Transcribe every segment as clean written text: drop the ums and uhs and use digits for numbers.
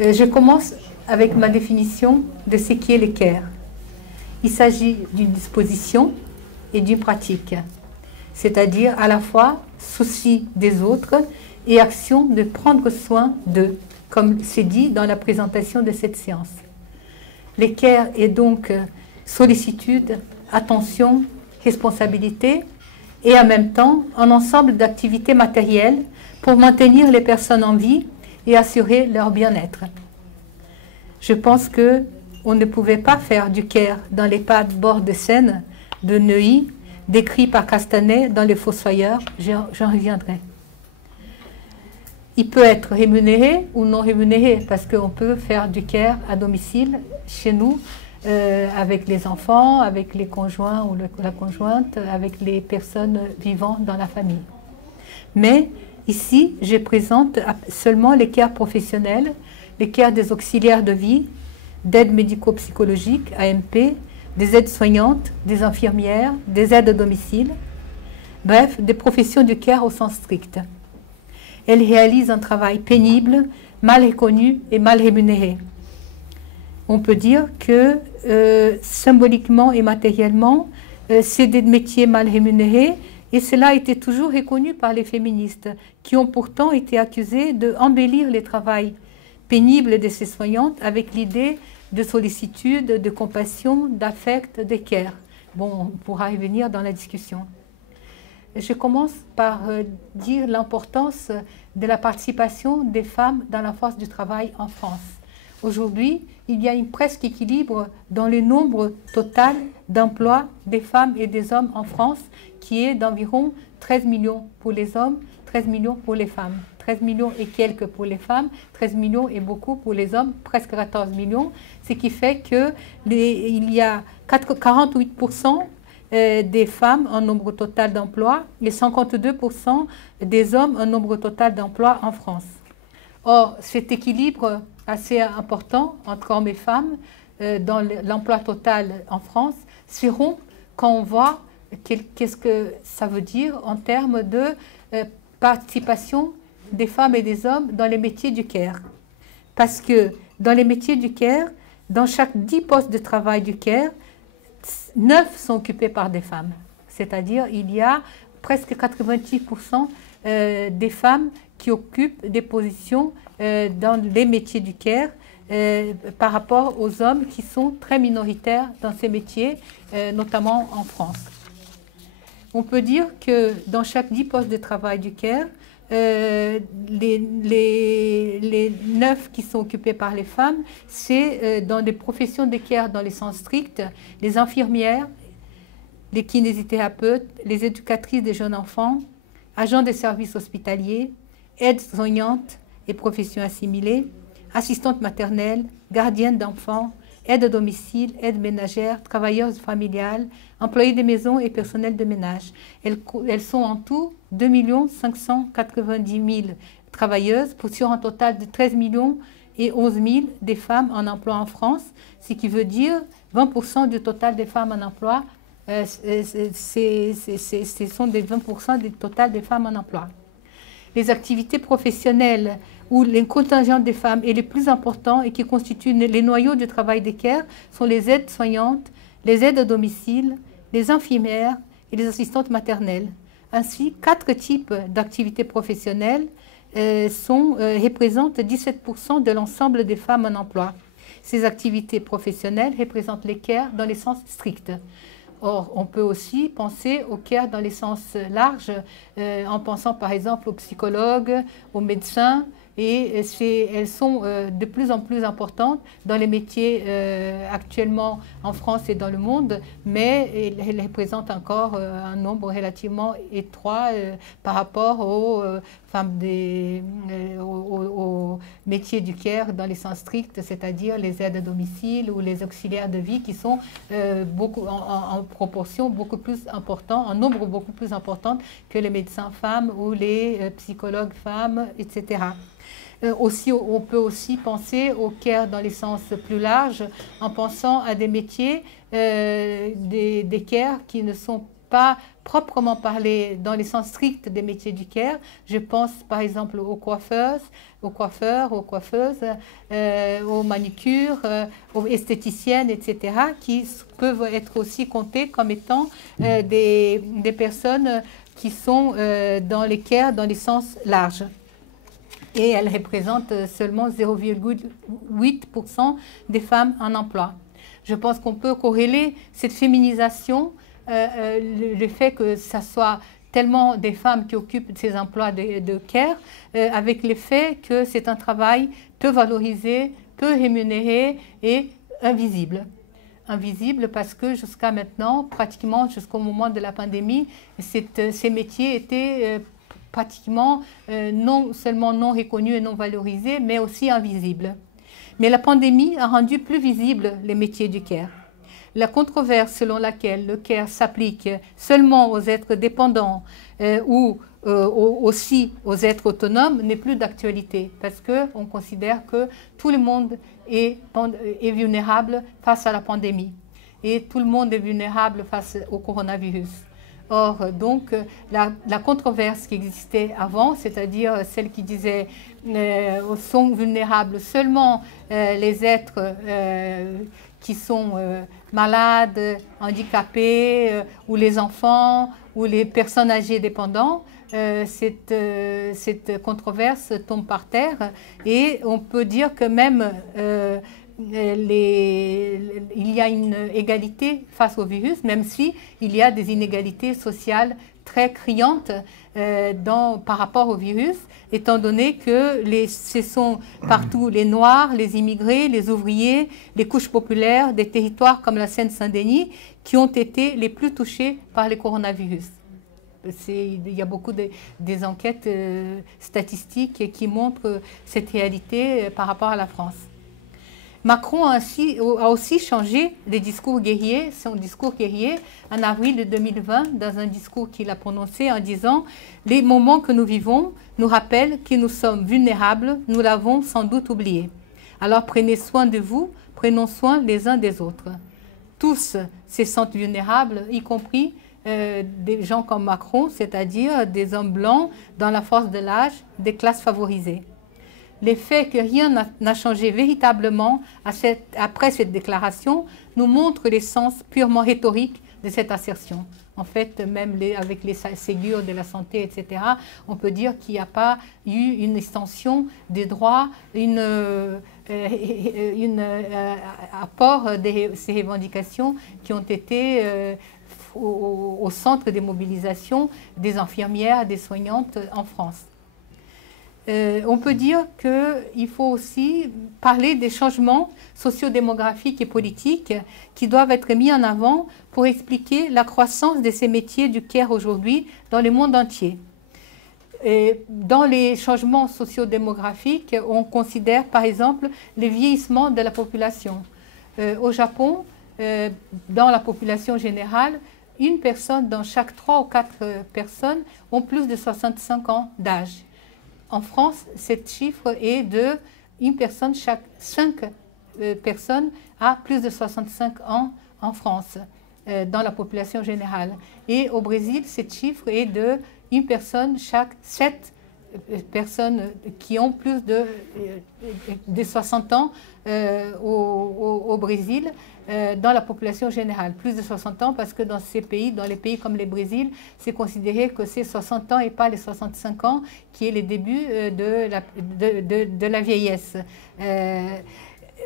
Je commence avec ma définition de ce qu'est le care. Il s'agit d'une disposition et d'une pratique, c'est-à-dire à la fois souci des autres et action de prendre soin d'eux, comme c'est dit dans la présentation de cette séance. Le care est donc sollicitude, attention, responsabilité et en même temps un ensemble d'activités matérielles pour maintenir les personnes en vie et assurer leur bien-être. Je pense qu'on ne pouvait pas faire du care dans l'EHPAD bord de Seine de Neuilly, décrit par Castanet dans Les Fossoyeurs, j'en reviendrai. Il peut être rémunéré ou non rémunéré, parce qu'on peut faire du care à domicile, chez nous, avec les enfants, avec les conjoints ou la conjointe, avec les personnes vivant dans la famille. Mais ici, je présente seulement les care professionnels, les care des auxiliaires de vie, d'aide médico-psychologique, AMP, des aides soignantes, des infirmières, des aides à domicile, bref, des professions du care au sens strict. Elles réalisent un travail pénible, mal reconnu et mal rémunéré. On peut dire que symboliquement et matériellement, c'est des métiers mal rémunérés et cela a été toujours reconnu par les féministes qui ont pourtant été accusées d'embellir les travails pénibles de ces soignantes avec l'idée de sollicitude, de compassion, d'affect, de care. Bon, on pourra y venir dans la discussion. Je commence par dire l'importance de la participation des femmes dans la force du travail en France. Aujourd'hui, il y a un presque équilibre dans le nombre total d'emplois des femmes et des hommes en France, qui est d'environ 13 millions pour les hommes, 13 millions pour les femmes. 13 millions et quelques pour les femmes, 13 millions et beaucoup pour les hommes, presque 14 millions, ce qui fait qu'il y a 48% des femmes en nombre total d'emplois et 52% des hommes en nombre total d'emplois en France. Or, cet équilibre assez important entre hommes et femmes dans l'emploi total en France se rompt quand on voit qu'est-ce que ça veut dire en termes de participation des femmes et des hommes dans les métiers du care. Parce que dans les métiers du care, dans chaque 10 postes de travail du care, 9 sont occupés par des femmes. C'est-à-dire il y a presque 90% des femmes qui occupent des positions dans les métiers du care par rapport aux hommes qui sont très minoritaires dans ces métiers, notamment en France. On peut dire que dans chaque 10 postes de travail du care, les 9 qui sont occupés par les femmes, c'est dans des professions de care dans le sens strict, les infirmières, les kinésithérapeutes, les éducatrices des jeunes enfants, agents des services hospitaliers, aides soignantes et professions assimilées, assistantes maternelles, gardiennes d'enfants, aides à domicile, aides ménagères, travailleuses familiales, employés des maisons et personnel de ménage. Elles sont en tout 2 590 000 travailleuses sur un total de 13 millions et 11 000 des femmes en emploi en France, ce qui veut dire 20% du total des femmes en emploi. Ce sont des 20% du total des femmes en emploi. Les activités professionnelles où les contingents des femmes est le plus important et qui constituent les noyaux du travail des care sont les aides soignantes, les aides à domicile, les infirmières et les assistantes maternelles. Ainsi, 4 types d'activités professionnelles représentent 17% de l'ensemble des femmes en emploi. Ces activités professionnelles représentent les care dans les sens stricts. Or, on peut aussi penser au care dans les sens larges, en pensant par exemple aux psychologues, aux médecins, et elles sont de plus en plus importantes dans les métiers actuellement en France et dans le monde, mais elles représentent encore un nombre relativement étroit par rapport aux aux métiers du care dans les sens stricts, c'est-à-dire les aides à domicile ou les auxiliaires de vie qui sont en proportion beaucoup plus importante, en nombre beaucoup plus important que les médecins femmes ou les psychologues femmes, etc. On peut aussi penser au care dans les sens plus larges en pensant à des métiers, des care qui ne sont pas proprement parler dans le sens strict des métiers du care. Je pense par exemple aux coiffeuses, aux coiffeurs, aux coiffeuses, aux manicures, aux esthéticiennes, etc., qui peuvent être aussi comptées comme étant des personnes qui sont dans les care dans le sens large. Et elles représentent seulement 0,8% des femmes en emploi. Je pense qu'on peut corréler cette féminisation, le fait que ce soit tellement des femmes qui occupent ces emplois de care, avec le fait que c'est un travail peu valorisé, peu rémunéré et invisible. Invisible parce que jusqu'à maintenant, pratiquement jusqu'au moment de la pandémie, ces métiers étaient pratiquement non seulement non reconnus et non valorisés, mais aussi invisibles. Mais la pandémie a rendu plus visibles les métiers du care. La controverse selon laquelle le care s'applique seulement aux êtres dépendants ou aussi aux êtres autonomes n'est plus d'actualité parce qu'on considère que tout le monde est vulnérable face à la pandémie et tout le monde est vulnérable face au coronavirus. Or, donc, la controverse qui existait avant, c'est-à-dire celle qui disait sont vulnérables seulement les êtres qui sont malades, handicapés, ou les enfants, ou les personnes âgées dépendantes, cette controverse tombe par terre et on peut dire que même il y a une égalité face au virus, même si il y a des inégalités sociales très criantes par rapport au virus, étant donné que ce sont partout les Noirs, les immigrés, les ouvriers, les couches populaires des territoires comme la Seine-Saint-Denis qui ont été les plus touchés par le coronavirus. Il y a beaucoup des enquêtes statistiques qui montrent cette réalité par rapport à la France. Macron a aussi changé les discours guerriers, son discours guerrier, en avril 2020, dans un discours qu'il a prononcé en disant « Les moments que nous vivons nous rappellent que nous sommes vulnérables, nous l'avons sans doute oublié. Alors prenez soin de vous, prenons soin les uns des autres. » Tous se sentent vulnérables, y compris des gens comme Macron, c'est-à-dire des hommes blancs dans la force de l'âge, des classes favorisées. Le fait que rien n'a changé véritablement après cette déclaration nous montre l'essence purement rhétorique de cette assertion. En fait, même avec les Ségur de la santé, etc., on peut dire qu'il n'y a pas eu une extension des droits, apport de ces revendications qui ont été au centre des mobilisations des infirmières, des soignantes en France. On peut dire qu'il faut aussi parler des changements sociodémographiques et politiques qui doivent être mis en avant pour expliquer la croissance de ces métiers du care aujourd'hui dans le monde entier. Et dans les changements sociodémographiques, on considère par exemple le vieillissement de la population. Au Japon, dans la population générale, une personne dans chaque 3 ou 4 personnes ont plus de 65 ans d'âge. En France, ce chiffre est de une personne chaque 5 personnes a plus de 65 ans en France, dans la population générale. Et au Brésil, ce chiffre est de une personne chaque 7 personnes qui ont plus de 60 ans au Brésil, dans la population générale. Plus de 60 ans parce que dans ces pays, dans les pays comme le Brésil, c'est considéré que c'est 60 ans et pas les 65 ans qui est le début de la vieillesse.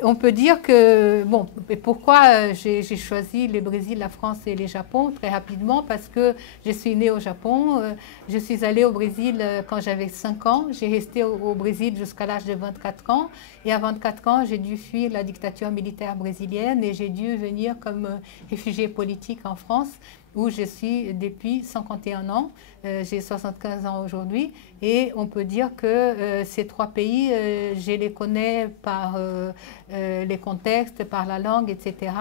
On peut dire que, bon, pourquoi j'ai choisi le Brésil, la France et le Japon très rapidement, parce que je suis née au Japon, je suis allée au Brésil quand j'avais 5 ans, j'ai resté au Brésil jusqu'à l'âge de 24 ans, et à 24 ans, j'ai dû fuir la dictature militaire brésilienne et j'ai dû venir comme réfugié politique en France, où je suis depuis 51 ans, j'ai 75 ans aujourd'hui, et on peut dire que ces 3 pays, je les connais par les contextes, par la langue, etc.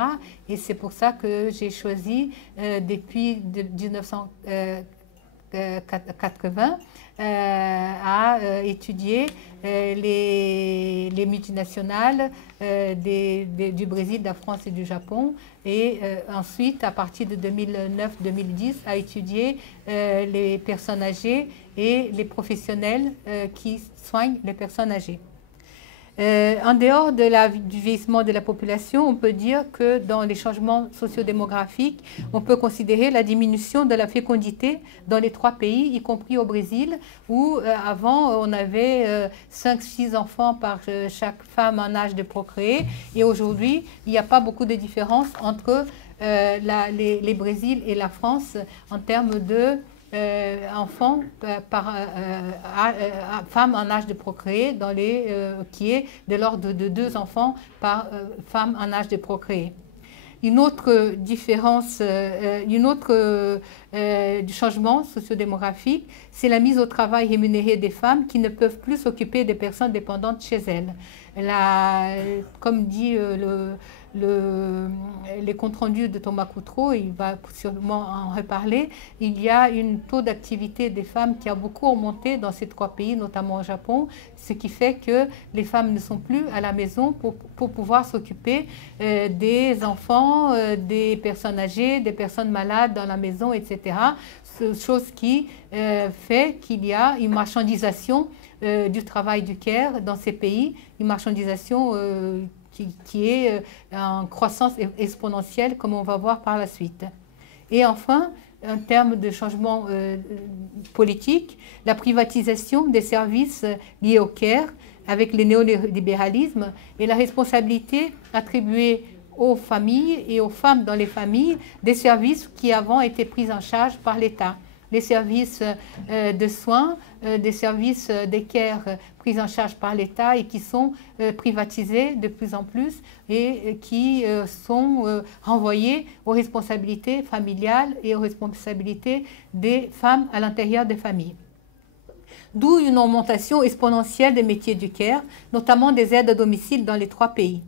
Et c'est pour ça que j'ai choisi, depuis 1980 à étudié les multinationales du Brésil, de la France et du Japon. Et ensuite, à partir de 2009-2010, a étudié les personnes âgées et les professionnels qui soignent les personnes âgées. En dehors du vieillissement de la population, on peut dire que dans les changements sociodémographiques, on peut considérer la diminution de la fécondité dans les 3 pays, y compris au Brésil, où avant on avait 5-6 enfants par chaque femme en âge de procréer. Et aujourd'hui, il n'y a pas beaucoup de différence entre les Brésil et la France en termes de enfants par femme en âge de procréer, qui est de l'ordre de 2 enfants par femme en âge de procréer. Une autre différence, du changement sociodémographique, c'est la mise au travail rémunérée des femmes qui ne peuvent plus s'occuper des personnes dépendantes chez elles. Comme dit les comptes rendus de Thomas Coutreau, il va sûrement en reparler, il y a un taux d'activité des femmes qui a beaucoup augmenté dans ces 3 pays, notamment au Japon, ce qui fait que les femmes ne sont plus à la maison pour pouvoir s'occuper des enfants, des personnes âgées, des personnes malades dans la maison, etc. Chose qui fait qu'il y a une marchandisation du travail du care dans ces pays, une marchandisation qui est en croissance exponentielle, comme on va voir par la suite. Et enfin, en termes de changement politique, la privatisation des services liés au care avec le néolibéralisme et la responsabilité attribuée aux familles et aux femmes dans les familles des services qui avant étaient pris en charge par l'État. Les services de soins, des services de care pris en charge par l'État et qui sont privatisés de plus en plus et qui sont renvoyés aux responsabilités familiales et aux responsabilités des femmes à l'intérieur des familles. D'où une augmentation exponentielle des métiers du care, notamment des aides à domicile dans les 3 pays.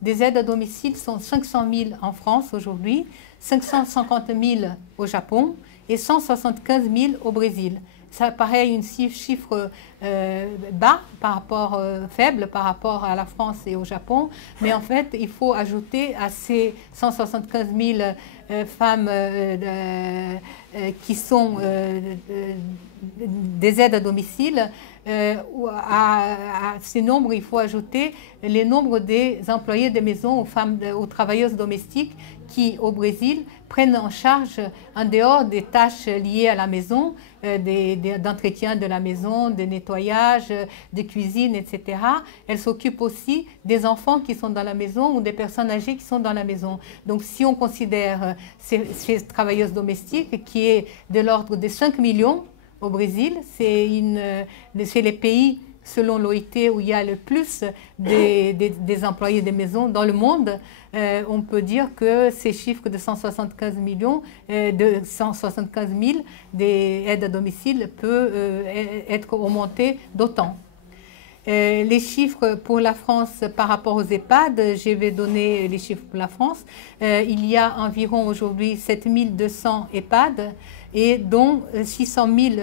Des aides à domicile sont 500 000 en France aujourd'hui, 550 000 au Japon et 175 000 au Brésil. Ça paraît un chiffre bas, faible par rapport à la France et au Japon, mais en fait, il faut ajouter à ces 175 000 femmes qui sont des aides à domicile. À ces nombres, il faut ajouter les nombres des employés de maison aux travailleuses domestiques qui, au Brésil, prennent en charge, en dehors des tâches liées à la maison, d'entretien de la maison, de nettoyage, de cuisine, etc. Elles s'occupent aussi des enfants qui sont dans la maison ou des personnes âgées qui sont dans la maison. Donc, si on considère ces travailleuses domestiques, qui est de l'ordre de 5 millions au Brésil, c'est les pays, selon l'OIT, où il y a le plus des employés de maison dans le monde. On peut dire que ces chiffres de 175 000 des aides à domicile peuvent être augmentés d'autant. Les chiffres pour la France par rapport aux EHPAD, je vais donner les chiffres pour la France. Il y a environ aujourd'hui 7 200 EHPAD et dont 600 000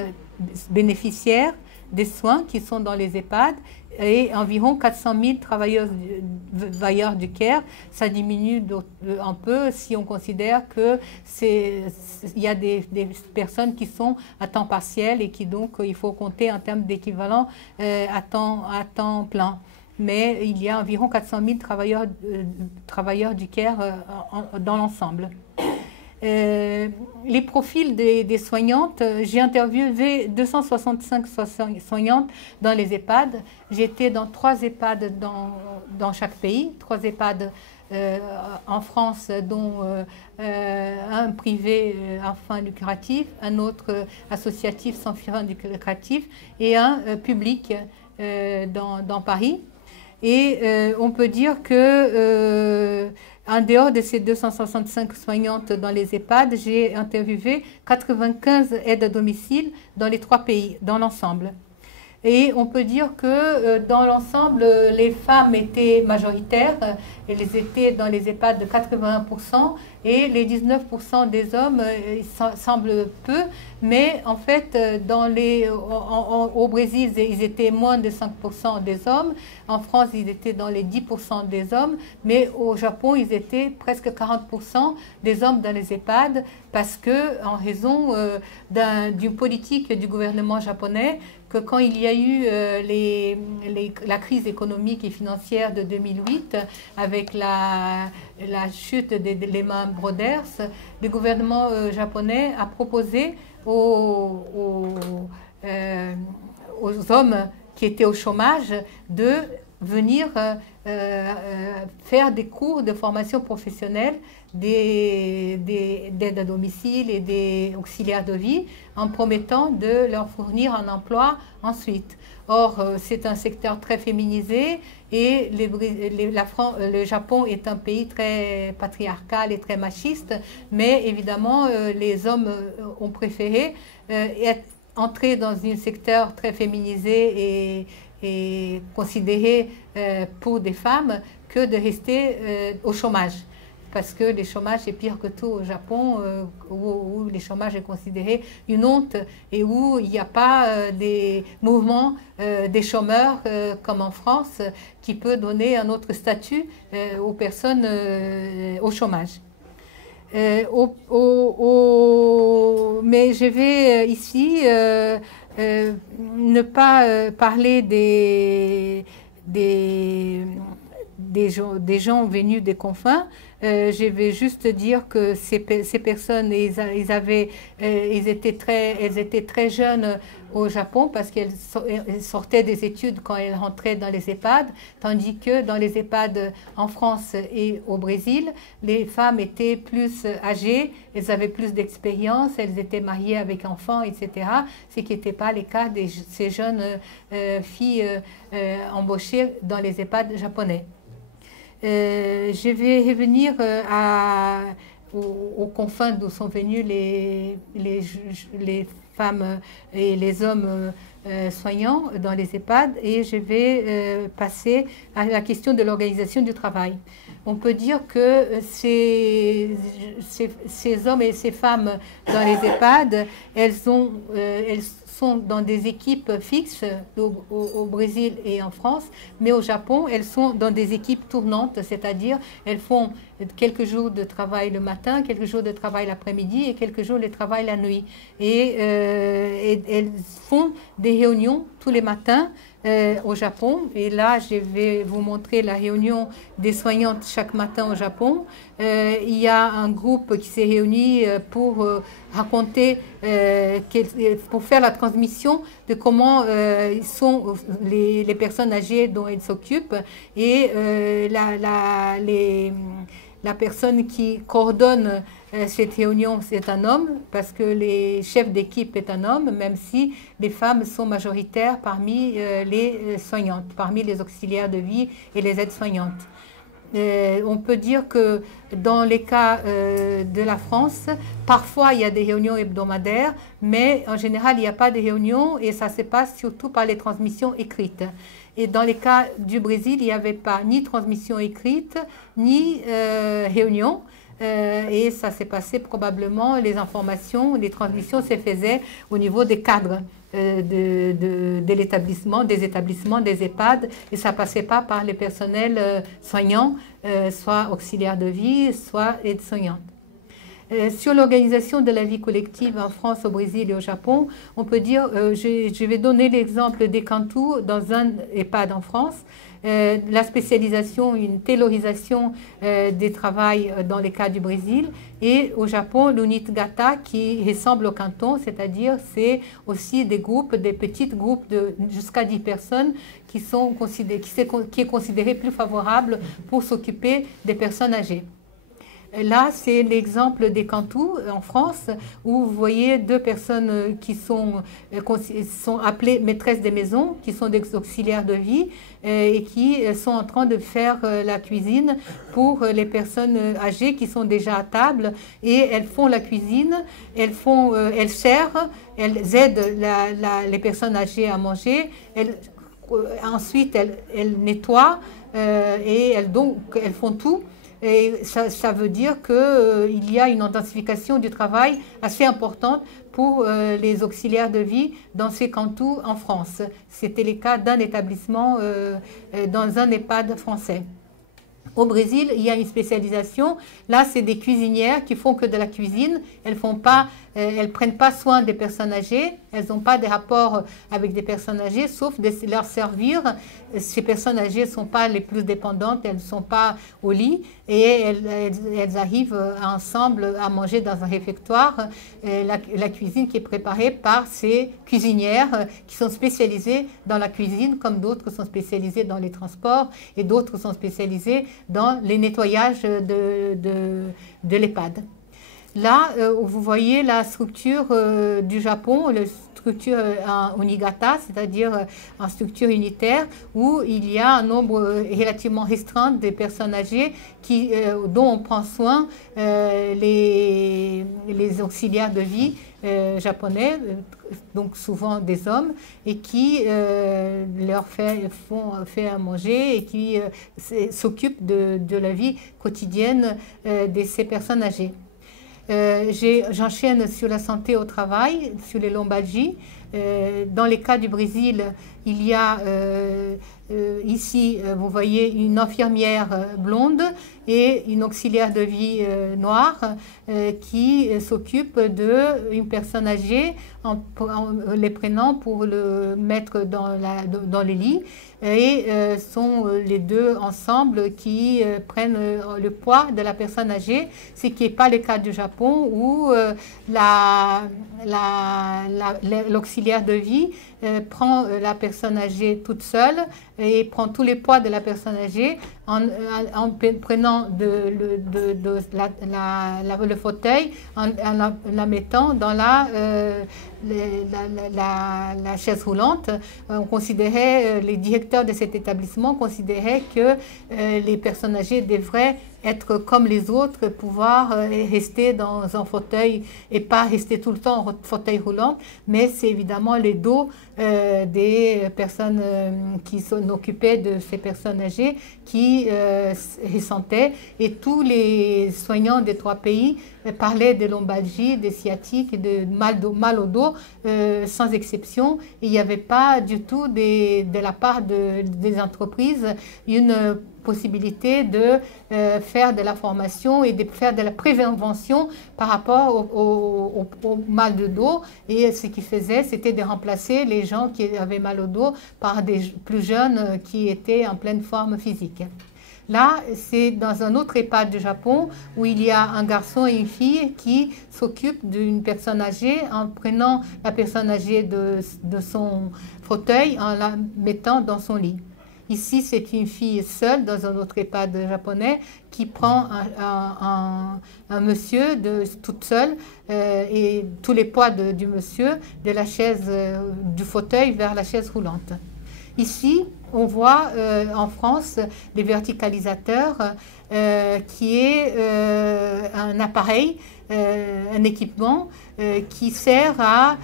bénéficiaires des soins qui sont dans les EHPAD et environ 400 000 travailleurs du care. Ça diminue un peu si on considère qu'il y a des personnes qui sont à temps partiel et qui donc il faut compter en termes d'équivalent à temps plein. Mais il y a environ 400 000 travailleurs du care dans l'ensemble. Les profils des soignantes, j'ai interviewé 265 soignantes dans les EHPAD. J'étais dans 3 EHPAD dans chaque pays, 3 EHPAD en France, dont un privé à fin lucratif, un autre associatif sans fin lucratif et un public dans Paris. Et on peut dire que en dehors de ces 265 soignantes dans les EHPAD, j'ai interviewé 95 aides à domicile dans les 3 pays, dans l'ensemble. Et on peut dire que dans l'ensemble, les femmes étaient majoritaires. Elles étaient dans les EHPAD de 81%, et les 19% des hommes semblent peu, mais en fait, au Brésil, ils étaient moins de 5% des hommes, en France, ils étaient dans les 10% des hommes, mais au Japon, ils étaient presque 40% des hommes dans les EHPAD, parce que, en raison d'une politique du gouvernement japonais, que quand il y a eu la crise économique et financière de 2008, avec la chute des Lehman Brothers, le gouvernement japonais a proposé aux hommes qui étaient au chômage de venir faire des cours de formation professionnelle d'aide à domicile et des auxiliaires de vie en promettant de leur fournir un emploi ensuite. Or, c'est un secteur très féminisé et le Japon est un pays très patriarcal et très machiste, mais évidemment, les hommes ont préféré entrer dans un secteur très féminisé et considéré pour des femmes que de rester au chômage. Parce que le chômage est pire que tout au Japon, où le chômage est considéré une honte et où il n'y a pas des mouvements des chômeurs comme en France qui peut donner un autre statut aux personnes au chômage. Mais je vais ici ne pas parler des gens venus des confins. Je vais juste dire que ces personnes, elles étaient très jeunes au Japon parce qu'elles sortaient des études quand elles rentraient dans les EHPAD, tandis que dans les EHPAD en France et au Brésil, les femmes étaient plus âgées, elles avaient plus d'expérience, elles étaient mariées avec enfants, etc., ce qui n'était pas le cas de ces jeunes filles embauchées dans les EHPAD japonais. Je vais revenir aux confins d'où sont venus les femmes et les hommes soignants dans les EHPAD et je vais passer à la question de l'organisation du travail. On peut dire que ces hommes et ces femmes dans les EHPAD, elles sont dans des équipes fixes au Brésil et en France, mais au Japon, elles sont dans des équipes tournantes, c'est-à-dire elles font quelques jours de travail le matin, quelques jours de travail l'après-midi et quelques jours de travail la nuit. Et elles font des réunions tous les matins au Japon. Et là, je vais vous montrer la réunion des soignantes chaque matin au Japon. Il y a un groupe qui s'est réuni pour raconter, pour faire la transmission de comment sont les personnes âgées dont elles s'occupent. Et la personne qui coordonne cette réunion, c'est un homme, parce que le chef d'équipe est un homme, même si les femmes sont majoritaires parmi les soignantes, parmi les auxiliaires de vie et les aides-soignantes. On peut dire que dans les cas de la France, parfois il y a des réunions hebdomadaires, mais en général il n'y a pas de réunions et ça se passe surtout par les transmissions écrites. Et dans les cas du Brésil, il n'y avait pas ni transmission écrite, ni réunion. Et ça s'est passé probablement, les informations, les transmissions se faisaient au niveau des cadres de l'établissement, des établissements, des EHPAD, et ça passait pas par les personnels soignants, soit auxiliaires de vie, soit aides-soignantes. Sur l'organisation de la vie collective en France, au Brésil et au Japon, on peut dire, je vais donner l'exemple des Kantu dans un EHPAD en France, la spécialisation, une taylorisation des travails dans les cas du Brésil, et au Japon, l'unit-gata qui ressemble au canton, c'est-à-dire c'est aussi des groupes, des petits groupes de jusqu'à 10 personnes qui est considéré plus favorable pour s'occuper des personnes âgées. Là, c'est l'exemple des Kantu en France, où vous voyez deux personnes qui sont appelées maîtresses des maisons, qui sont des auxiliaires de vie et qui sont en train de faire la cuisine pour les personnes âgées qui sont déjà à table. Et elles font la cuisine, elles servent, elles aident les personnes âgées à manger. Ensuite, elles nettoient et elles font tout. Et ça veut dire qu'il y a une intensification du travail assez importante pour les auxiliaires de vie dans ces cantons en France. C'était le cas d'un établissement dans un EHPAD français. Au Brésil, il y a une spécialisation. Là, c'est des cuisinières qui font que de la cuisine. Elles prennent pas soin des personnes âgées. Elles n'ont pas des rapports avec des personnes âgées, sauf de leur servir. Ces personnes âgées ne sont pas les plus dépendantes. Elles ne sont pas au lit et elles arrivent ensemble à manger dans un réfectoire. La cuisine qui est préparée par ces cuisinières qui sont spécialisées dans la cuisine, comme d'autres sont spécialisées dans les transports et d'autres sont spécialisées dans les nettoyages de l'EHPAD. Là, vous voyez la structure du Japon, la structure en Onigata, c'est-à-dire en structure unitaire, où il y a un nombre relativement restreint de personnes âgées dont on prend soin les auxiliaires de vie japonais, donc souvent des hommes, et qui leur fait à manger et qui s'occupent de la vie quotidienne de ces personnes âgées. J'enchaîne sur la santé au travail, sur les lombalgies. Dans les cas du Brésil, il y a ici, vous voyez, une infirmière blonde et une auxiliaire de vie noire qui s'occupe d'une personne âgée en les prenant pour le mettre dans les lits. Et sont les deux ensemble qui prennent le poids de la personne âgée, ce qui n'est pas le cas du Japon où l'auxiliaire de vie prend la personne âgée toute seule et prend tous les poids de la personne âgée en prenant le fauteuil, en la mettant dans la chaise roulante. Les directeurs de cet établissement considéraient que les personnes âgées devraient être comme les autres, pouvoir rester dans un fauteuil et pas rester tout le temps en fauteuil roulant, mais c'est évidemment les dos des personnes qui s'occupaient de ces personnes âgées qui ressentaient, et tous les soignants des 3 pays parlaient de lombalgie, de sciatique, de mal au dos, sans exception. Et il n'y avait pas du tout de la part des entreprises une possibilité de faire de la formation et de faire de la prévention par rapport au mal de dos. Et ce qu'ils faisaient, c'était de remplacer les gens qui avaient mal au dos par des plus jeunes qui étaient en pleine forme physique. Là, c'est dans un autre EHPAD du Japon où il y a un garçon et une fille qui s'occupent d'une personne âgée en prenant la personne âgée de son fauteuil en la mettant dans son lit. Ici, c'est une fille seule dans un autre EHPAD japonais qui prend un monsieur toute seule et tous les poids du monsieur de la chaise, du fauteuil vers la chaise roulante. Ici, on voit en France des verticalisateurs qui est un appareil, un équipement qui sert à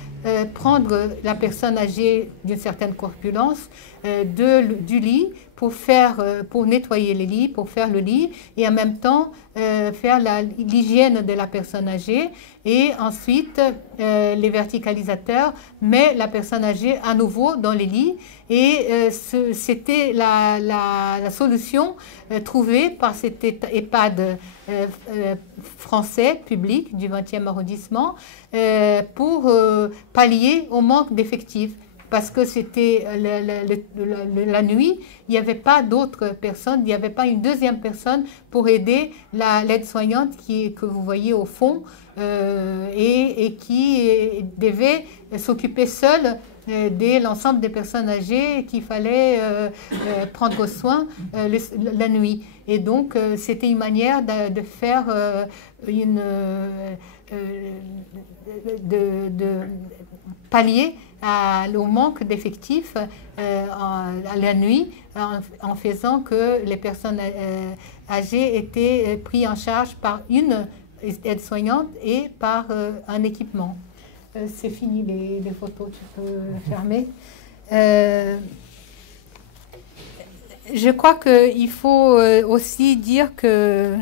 prendre la personne âgée d'une certaine corpulence du lit pour nettoyer les lits, pour faire le lit et en même temps faire l'hygiène de la personne âgée. Et ensuite, les verticalisateurs mettent la personne âgée à nouveau dans les lits. Et c'était la solution trouvée par cet EHPAD français public du 20e arrondissement pour pallier au manque d'effectifs. Parce que c'était la nuit, il n'y avait pas d'autres personnes, il n'y avait pas une deuxième personne pour aider l'aide-soignante que vous voyez au fond et qui devait s'occuper seule de l'ensemble des personnes âgées qu'il fallait prendre soin la nuit. Et donc, c'était une manière de faire de pallier au manque d'effectifs à la nuit en faisant que les personnes âgées étaient prises en charge par une aide-soignante et par un équipement. C'est fini les photos, tu peux fermer. Je crois qu'il faut aussi dire que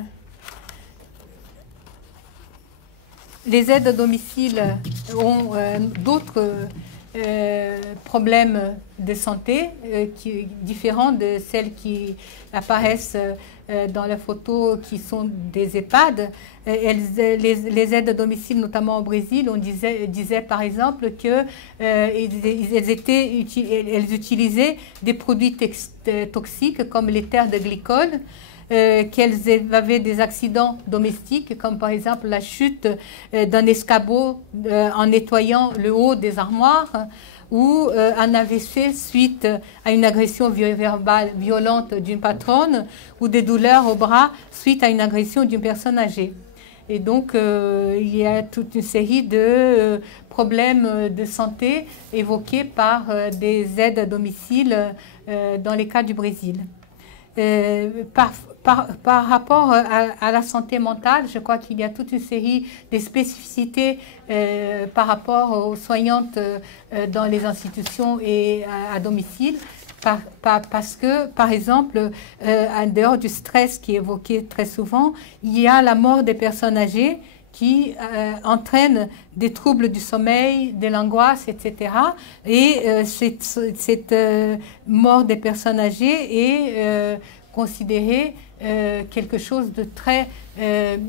les aides à domicile ont d'autres problèmes de santé différents de celles qui apparaissent dans la photo qui sont des EHPAD. Les aides à domicile, notamment au Brésil, on disait par exemple qu'elles utilisaient des produits toxiques comme l'éther de glycol, qu'elles avaient des accidents domestiques, comme par exemple la chute d'un escabeau en nettoyant le haut des armoires, ou un AVC suite à une agression verbale violente d'une patronne, ou des douleurs au bras suite à une agression d'une personne âgée. Et donc, il y a toute une série de problèmes de santé évoqués par des aides à domicile dans les cas du Brésil. Par rapport à la santé mentale, je crois qu'il y a toute une série de spécificités par rapport aux soignantes dans les institutions et à domicile. Parce que, par exemple, en dehors du stress qui est évoqué très souvent, il y a la mort des personnes âgées qui entraîne des troubles du sommeil, de l'angoisse, etc. Et cette mort des personnes âgées est considérée quelque chose de très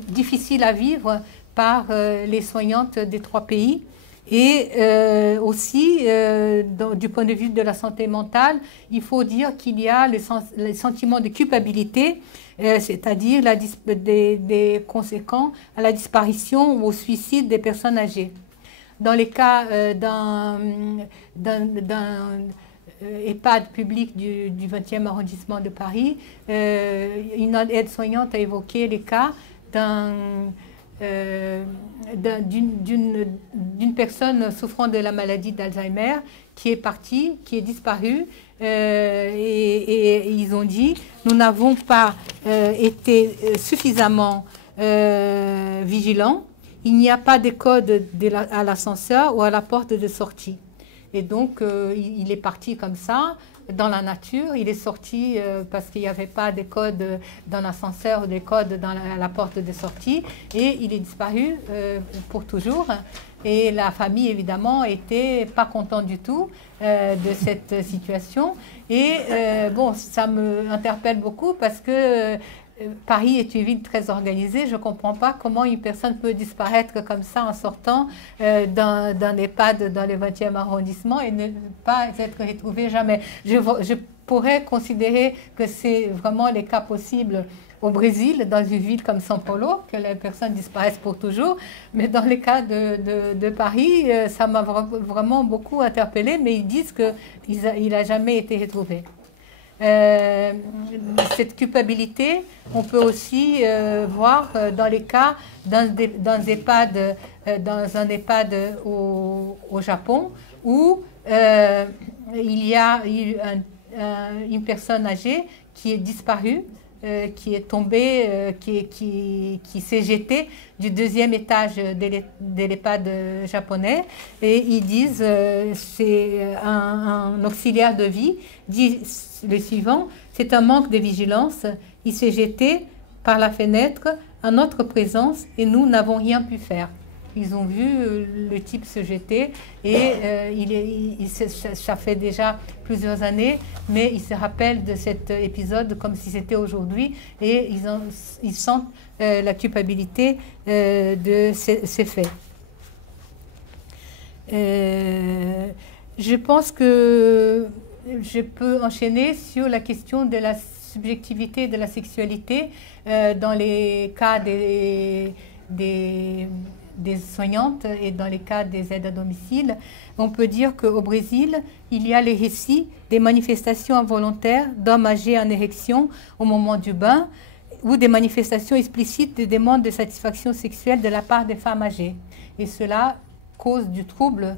difficile à vivre par les soignantes des 3 pays. Et aussi, du point de vue de la santé mentale, il faut dire qu'il y a le sentiment de culpabilité, c'est-à-dire des conséquences à la disparition ou au suicide des personnes âgées. Dans les cas d'un EHPAD public du 20e arrondissement de Paris, une aide-soignante a évoqué les cas d'une personne souffrant de la maladie d'Alzheimer qui est partie, qui est disparue, et ils ont dit nous n'avons pas été suffisamment vigilants, il n'y a pas de code à l'ascenseur ou à la porte de sortie. Et donc, il est parti comme ça, dans la nature. Il est sorti parce qu'il n'y avait pas de code dans l'ascenseur ou des codes à la porte de sortie. Et il est disparu pour toujours. Et la famille, évidemment, n'était pas contente du tout de cette situation. Et bon, ça me interpelle beaucoup parce que Paris est une ville très organisée. Je ne comprends pas comment une personne peut disparaître comme ça en sortant d'un EHPAD dans le 20e arrondissement et ne pas être retrouvée jamais. Je pourrais considérer que c'est vraiment les cas possibles au Brésil, dans une ville comme São Paulo, que les personnes disparaissent pour toujours. Mais dans les cas de Paris, ça m'a vraiment beaucoup interpellée, mais ils disent qu'il n'a jamais été retrouvé. Cette culpabilité, on peut aussi voir dans les cas dans un EHPAD au Japon où il y a eu une personne âgée qui est disparue, qui est tombée, qui s'est jetée du 2e étage de l'EHPAD japonais. Et ils disent, c'est un auxiliaire de vie, dit le suivant: c'est un manque de vigilance, il s'est jeté par la fenêtre en notre présence et nous n'avons rien pu faire. Ils ont vu le type se jeter et ça fait déjà plusieurs années, mais ils se rappellent de cet épisode comme si c'était aujourd'hui et ils sentent la culpabilité de ces faits. Je pense que je peux enchaîner sur la question de la subjectivité de la sexualité dans les cas des soignantes et dans les cas des aides à domicile. On peut dire qu'au Brésil, il y a les récits des manifestations involontaires d'hommes âgés en érection au moment du bain ou des manifestations explicites de demandes de satisfaction sexuelle de la part des femmes âgées. Et cela cause du trouble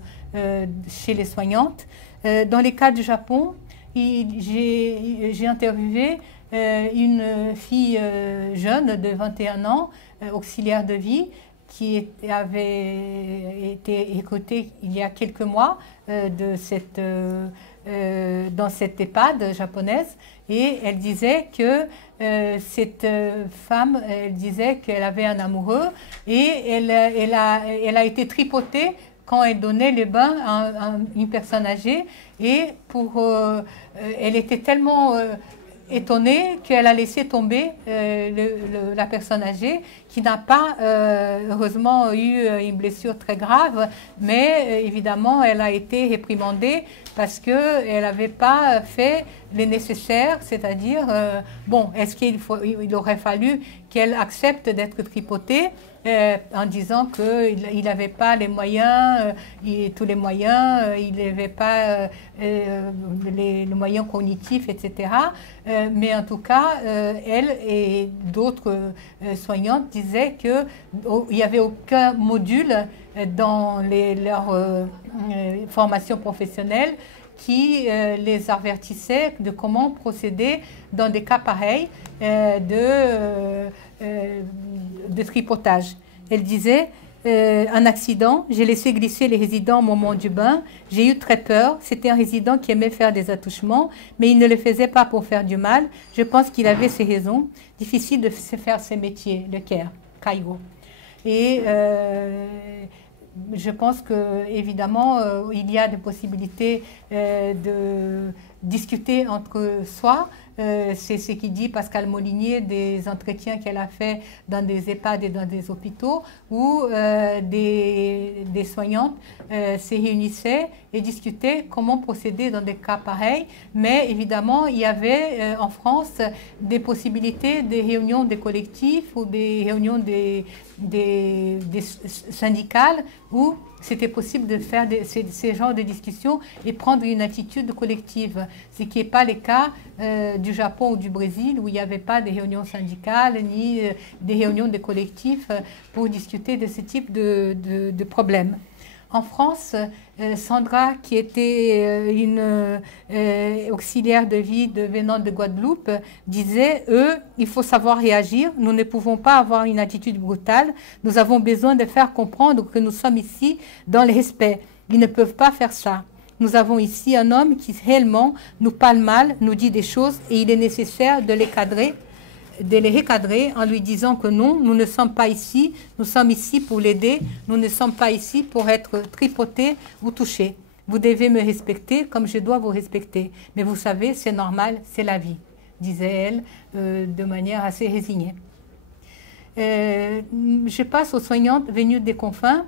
chez les soignantes. Dans les cas du Japon, j'ai interviewé une fille jeune de 21 ans, auxiliaire de vie, qui avait été écoutée il y a quelques mois de dans cette EHPAD japonaise, et elle disait que cette femme, elle disait qu'elle avait un amoureux, et elle a été tripotée quand elle donnait le bain à une personne âgée, et elle était tellement étonnée qu'elle a laissé tomber la personne âgée, qui n'a pas heureusement eu une blessure très grave, mais évidemment elle a été réprimandée parce qu'elle n'avait pas fait le nécessaire, c'est-à-dire, bon, est-ce qu'il aurait fallu qu'elle accepte d'être tripotée en disant qu'il n'avait pas les moyens, tous les moyens, il n'avait pas les moyens cognitifs, etc. Mais en tout cas, elle et d'autres soignantes disaient qu'il n'y avait aucun module dans leur formation professionnelle qui les avertissait de comment procéder dans des cas pareils de tripotage. Elle disait, un accident, j'ai laissé glisser les résidents au moment du bain, j'ai eu très peur, c'était un résident qui aimait faire des attouchements, mais il ne le faisait pas pour faire du mal, je pense qu'il avait ses raisons, difficile de faire ses métiers, le care, kaigo. Et je pense que évidemment il y a des possibilités de discuter entre soi. C'est ce qui dit Pascal Molinier des entretiens qu'elle a fait dans des EHPAD et dans des hôpitaux où des soignantes se réunissaient et discutaient comment procéder dans des cas pareils. Mais évidemment, il y avait en France des possibilités de réunions des collectifs ou des réunions des syndicales où c'était possible de faire ces genres de discussions et prendre une attitude collective, ce qui n'est pas le cas du Japon ou du Brésil, où il n'y avait pas de réunions syndicales ni des réunions de collectifs pour discuter de ce type de problèmes. En France, Sandra, qui était une auxiliaire de vie venant de Guadeloupe, disait, il faut savoir réagir, nous ne pouvons pas avoir une attitude brutale, nous avons besoin de faire comprendre que nous sommes ici dans le respect. Ils ne peuvent pas faire ça. Nous avons ici un homme qui réellement nous parle mal, nous dit des choses et il est nécessaire de les recadrer en lui disant que non, nous ne sommes pas ici, nous sommes ici pour l'aider, nous ne sommes pas ici pour être tripotés ou touchés. Vous devez me respecter comme je dois vous respecter. Mais vous savez, c'est normal, c'est la vie, disait elle de manière assez résignée. Je passe aux soignantes venues des confins.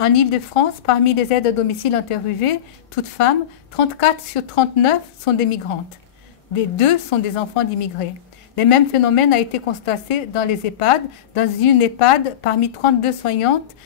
En Île-de-France, parmi les aides à domicile interviewées, toutes femmes, 34 sur 39 sont des migrantes. Les 2 sont des enfants d'immigrés. Le même phénomène a été constaté dans les EHPAD. Dans une EHPAD, parmi 32 soignantes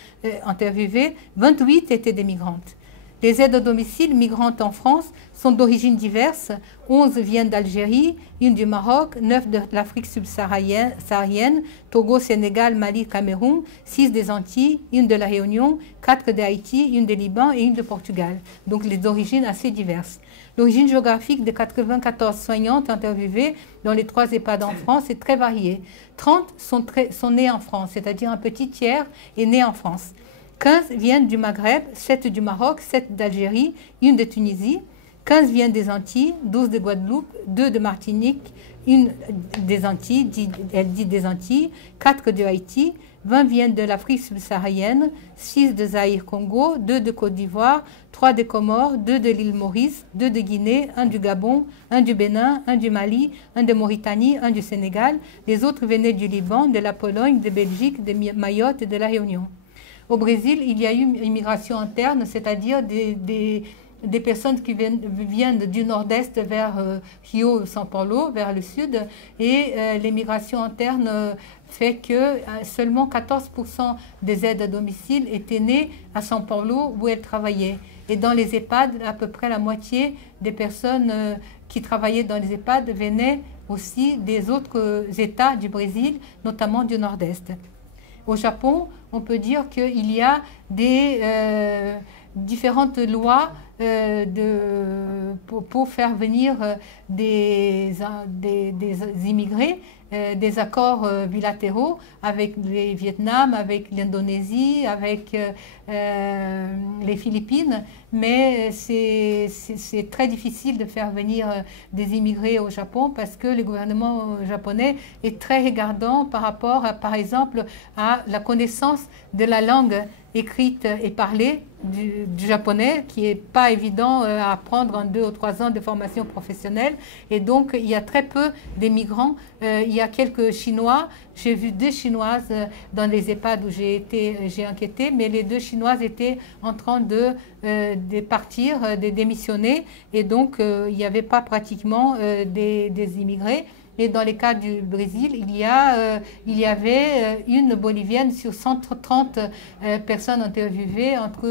interviewées, 28 étaient des migrantes. Les aides à domicile migrantes en France sont d'origines diverses. 11 viennent d'Algérie, une du Maroc, 9 de l'Afrique subsaharienne, Togo, Sénégal, Mali, Cameroun, 6 des Antilles, une de la Réunion, 4 d'Haïti, une de Liban et une de Portugal. Donc les origines assez diverses. L'origine géographique des 94 soignantes interviewées dans les 3 EHPAD en France est très variée. 30 sont nées en France, c'est-à-dire un petit tiers est né en France. 15 viennent du Maghreb, 7 du Maroc, 7 d'Algérie, une de Tunisie. 15 viennent des Antilles, 12 de Guadeloupe, 2 de Martinique, une des Antilles, elle dit des Antilles, 4 de Haïti, 20 viennent de l'Afrique subsaharienne, 6 de Zaïre-Congo, 2 de Côte d'Ivoire, 3 des Comores, 2 de l'île Maurice, 2 de Guinée, 1 du Gabon, 1 du Bénin, 1 du Mali, 1 de Mauritanie, 1 du Sénégal. Les autres venaient du Liban, de la Pologne, de Belgique, de Mayotte et de la Réunion. Au Brésil, il y a eu une immigration interne, c'est-à-dire des personnes qui viennent du nord-est vers Rio, São Paulo, vers le sud, et l'immigration interne fait que seulement 14% des aides à domicile étaient nées à São Paulo où elles travaillaient. Et dans les EHPAD, à peu près la moitié des personnes qui travaillaient dans les EHPAD venaient aussi des autres États du Brésil, notamment du nord-est. Au Japon, on peut dire qu'il y a différentes lois pour faire venir des immigrés, des accords bilatéraux avec le Vietnam, avec l'Indonésie, avec les Philippines, mais c'est très difficile de faire venir des immigrés au Japon parce que le gouvernement japonais est très regardant par rapport, par exemple, à la connaissance de la langue écrite et parlée du japonais, qui n'est pas évident à apprendre en 2 ou 3 ans de formation professionnelle. Et donc, il y a très peu d'émigrants. Il y a quelques Chinois. J'ai vu 2 Chinoises dans les EHPAD où j'ai enquêté, mais les 2 Chinoises étaient en train de partir, de démissionner. Et donc, il n'y avait pas pratiquement des immigrés. Et dans les cas du Brésil, il y avait une Bolivienne sur 130 personnes interviewées entre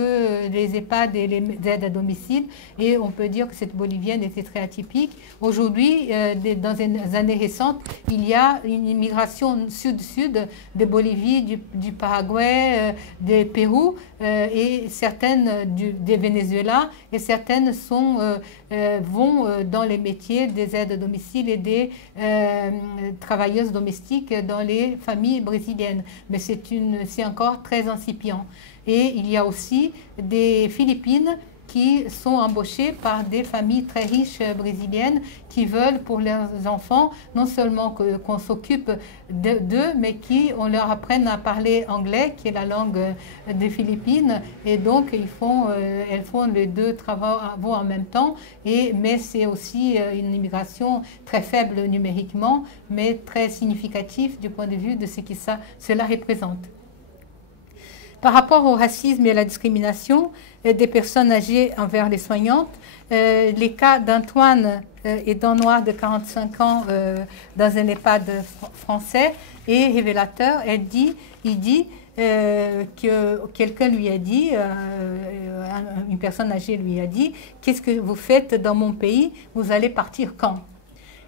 les EHPAD et les aides à domicile. Et on peut dire que cette Bolivienne était très atypique. Aujourd'hui, dans les années récentes, il y a une immigration sud-sud de Bolivie, du Paraguay, du Pérou et certaines des Venezuela. Et certaines vont dans les métiers des aides à domicile et des travailleuses domestiques dans les familles brésiliennes. Mais c'est encore très incipient. Et il y a aussi des Philippines qui sont embauchées par des familles très riches brésiliennes qui veulent pour leurs enfants non seulement qu'on s'occupe d'eux, mais qu'on leur apprenne à parler anglais, qui est la langue des Philippines. Et donc, elles font les 2 travaux en même temps. Mais c'est aussi une immigration très faible numériquement, mais très significative du point de vue de ce que cela représente. Par rapport au racisme et à la discrimination des personnes âgées envers les soignantes, les cas d'Antoine étant noir de 45 ans dans un EHPAD français est révélateur. Il dit que quelqu'un lui a dit, une personne âgée lui a dit, « Qu'est-ce que vous faites dans mon pays? Vous allez partir quand ?»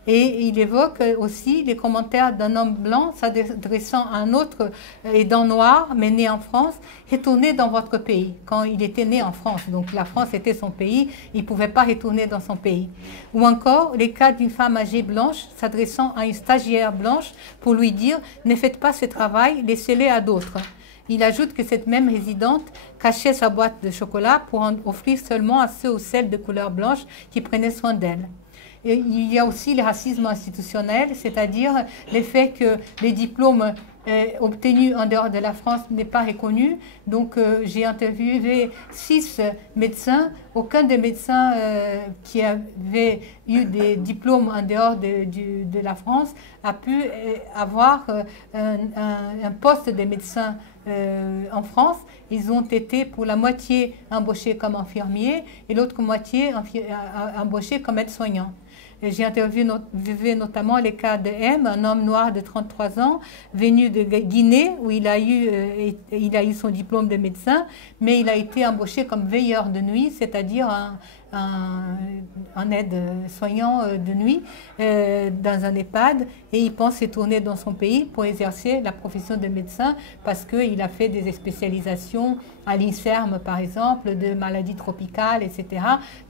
Et il évoque aussi les commentaires d'un homme blanc s'adressant à un autre aidant noir, mais né en France, retournez dans votre pays, quand il était né en France. Donc la France était son pays, il ne pouvait pas retourner dans son pays. Ou encore les cas d'une femme âgée blanche s'adressant à une stagiaire blanche pour lui dire, ne faites pas ce travail, laissez-le à d'autres. Il ajoute que cette même résidente cachait sa boîte de chocolat pour en offrir seulement à ceux ou celles de couleur blanche qui prenaient soin d'elle. Et il y a aussi le racisme institutionnel, c'est-à-dire le fait que les diplômes obtenus en dehors de la France n'est pas reconnu. Donc j'ai interviewé 6 médecins. Aucun des médecins qui avait eu des diplômes en dehors de la France a pu avoir un poste de médecin en France. Ils ont été pour la moitié embauchés comme infirmiers et l'autre moitié embauchés comme aides-soignants. J'ai interviewé notamment les cas de M, un homme noir de 33 ans, venu de Guinée, où il a eu son diplôme de médecin, mais il a été embauché comme veilleur de nuit, c'est-à-dire un aide-soignant de nuit dans un EHPAD, et il pense retourner dans son pays pour exercer la profession de médecin parce qu'il a fait des spécialisations à l'INSERM, par exemple, de maladies tropicales, etc.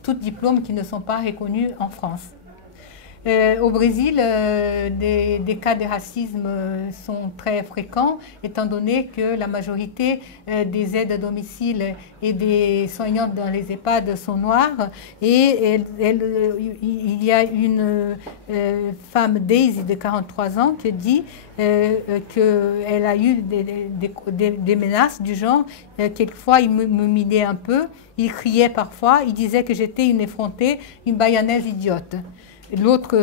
Tous diplômes qui ne sont pas reconnus en France. Au Brésil, des cas de racisme sont très fréquents, étant donné que la majorité des aides à domicile et des soignantes dans les EHPAD sont noires. Et il y a une femme, Daisy, de 43 ans, qui dit qu'elle a eu des menaces du genre, quelquefois il m'humiliait un peu, il criait parfois, il disait que j'étais une effrontée, une bayonnaise idiote. L'autre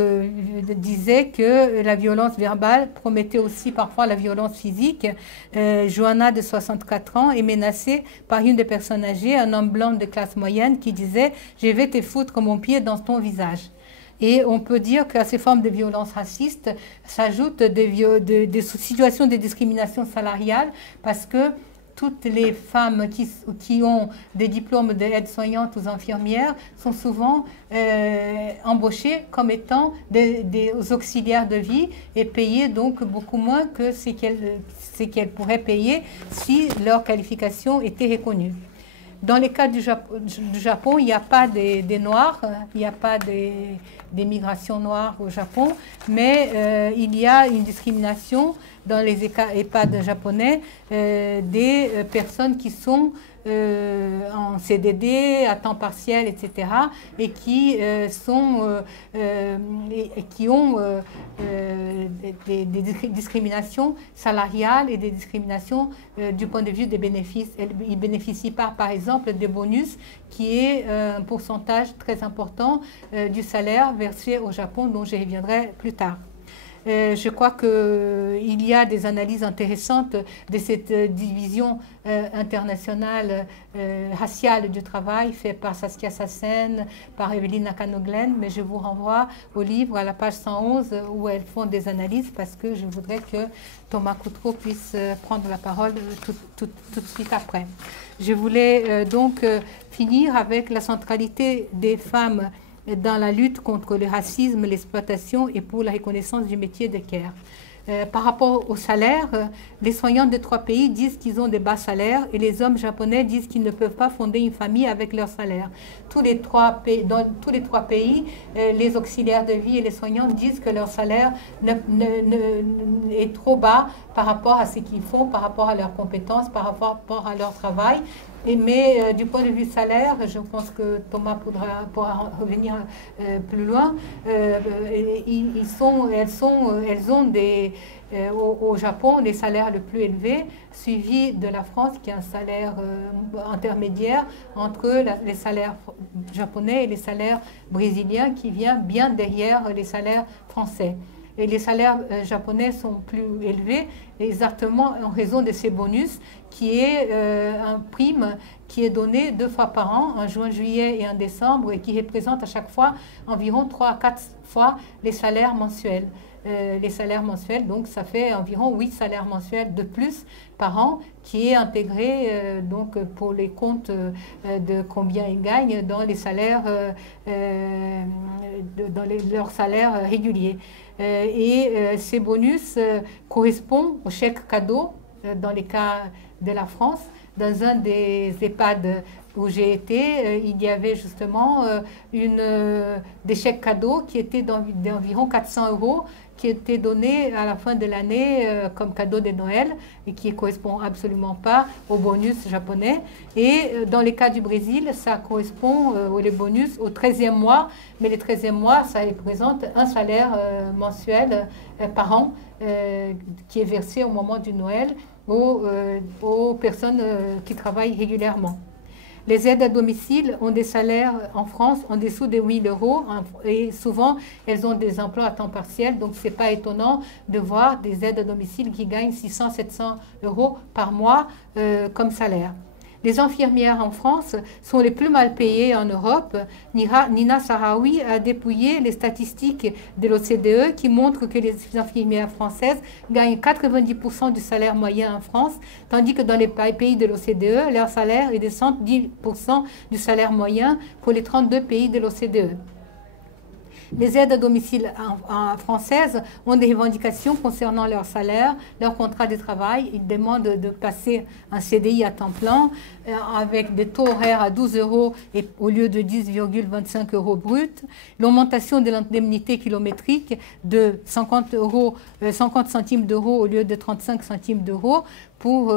disait que la violence verbale promettait aussi parfois la violence physique. Johanna, de 64 ans, est menacée par une des personnes âgées, un homme blanc de classe moyenne, qui disait « Je vais te foutre mon pied dans ton visage ». Et on peut dire qu'à ces formes de violence raciste s'ajoutent des situations de discrimination salariale parce que toutes les femmes qui ont des diplômes d'aide-soignante ou infirmières sont souvent embauchées comme étant des auxiliaires de vie et payées donc beaucoup moins que ce qu'elles pourraient payer si leur qualification était reconnue. Dans les cas du Japon, il n'y a pas des Noirs, il n'y a pas des migrations noires au Japon, mais il y a une discrimination dans les EHPAD japonais des personnes qui sont en CDD, à temps partiel, etc., et qui ont des discriminations salariales et des discriminations du point de vue des bénéfices. Ils bénéficient par exemple, des bonus qui est un pourcentage très important du salaire versé au Japon, dont je reviendrai plus tard. Je crois qu'il y a des analyses intéressantes de cette division internationale raciale du travail faite par Saskia Sassen, par Evelyne Nakano-Glenn, mais je vous renvoie au livre à la page 111 où elles font des analyses parce que je voudrais que Thomas Coutreau puisse prendre la parole tout de suite après. Je voulais donc finir avec la centralité des femmes dans la lutte contre le racisme, l'exploitation et pour la reconnaissance du métier de care. Par rapport au salaire, les soignants de 3 pays disent qu'ils ont des bas salaires et les hommes japonais disent qu'ils ne peuvent pas fonder une famille avec leur salaire. Dans tous les 3 pays, les auxiliaires de vie et les soignants disent que leur salaire est trop bas par rapport à ce qu'ils font, par rapport à leurs compétences, par rapport à leur travail. Mais du point de vue salaire, je pense que Thomas pourra revenir plus loin. Elles ont au Japon les salaires les plus élevés, suivi de la France qui a un salaire intermédiaire entre les salaires japonais et les salaires brésiliens qui vient bien derrière les salaires français. Et les salaires japonais sont plus élevés exactement en raison de ces bonus qui est un prime qui est donné 2 fois par an, en juin, juillet et en décembre, et qui représente à chaque fois environ 3 à 4 fois les salaires mensuels. Donc ça fait environ 8 salaires mensuels de plus par an qui est intégré donc pour les comptes de combien ils gagnent dans les salaires, leurs salaires réguliers. Ces bonus correspondent au chèque cadeau dans les cas de la France. Dans un des EHPAD où j'ai été, il y avait justement des chèques cadeaux qui étaient d'environ 400 € qui étaient donnés à la fin de l'année comme cadeau de Noël et qui ne correspond absolument pas au bonus japonais. Et dans les cas du Brésil, ça correspond les bonus au 13e mois, mais le 13e mois, ça représente un salaire mensuel par an qui est versé au moment du Noël aux personnes qui travaillent régulièrement. Les aides à domicile ont des salaires en France en dessous de 8 000 € et souvent elles ont des emplois à temps partiel, donc ce n'est pas étonnant de voir des aides à domicile qui gagnent 600-700 € par mois comme salaire. Les infirmières en France sont les plus mal payées en Europe. Nina Sahraoui a dépouillé les statistiques de l'OCDE qui montrent que les infirmières françaises gagnent 90% du salaire moyen en France, tandis que dans les pays de l'OCDE, leur salaire est de 110% du salaire moyen pour les 32 pays de l'OCDE. Les aides à domicile françaises ont des revendications concernant leur salaire, leur contrat de travail. Ils demandent de passer un CDI à temps plein avec des taux horaires à 12 € au lieu de 10,25 € brut. L'augmentation de l'indemnité kilométrique de 50 centimes d'euros au lieu de 35 centimes d'euros pour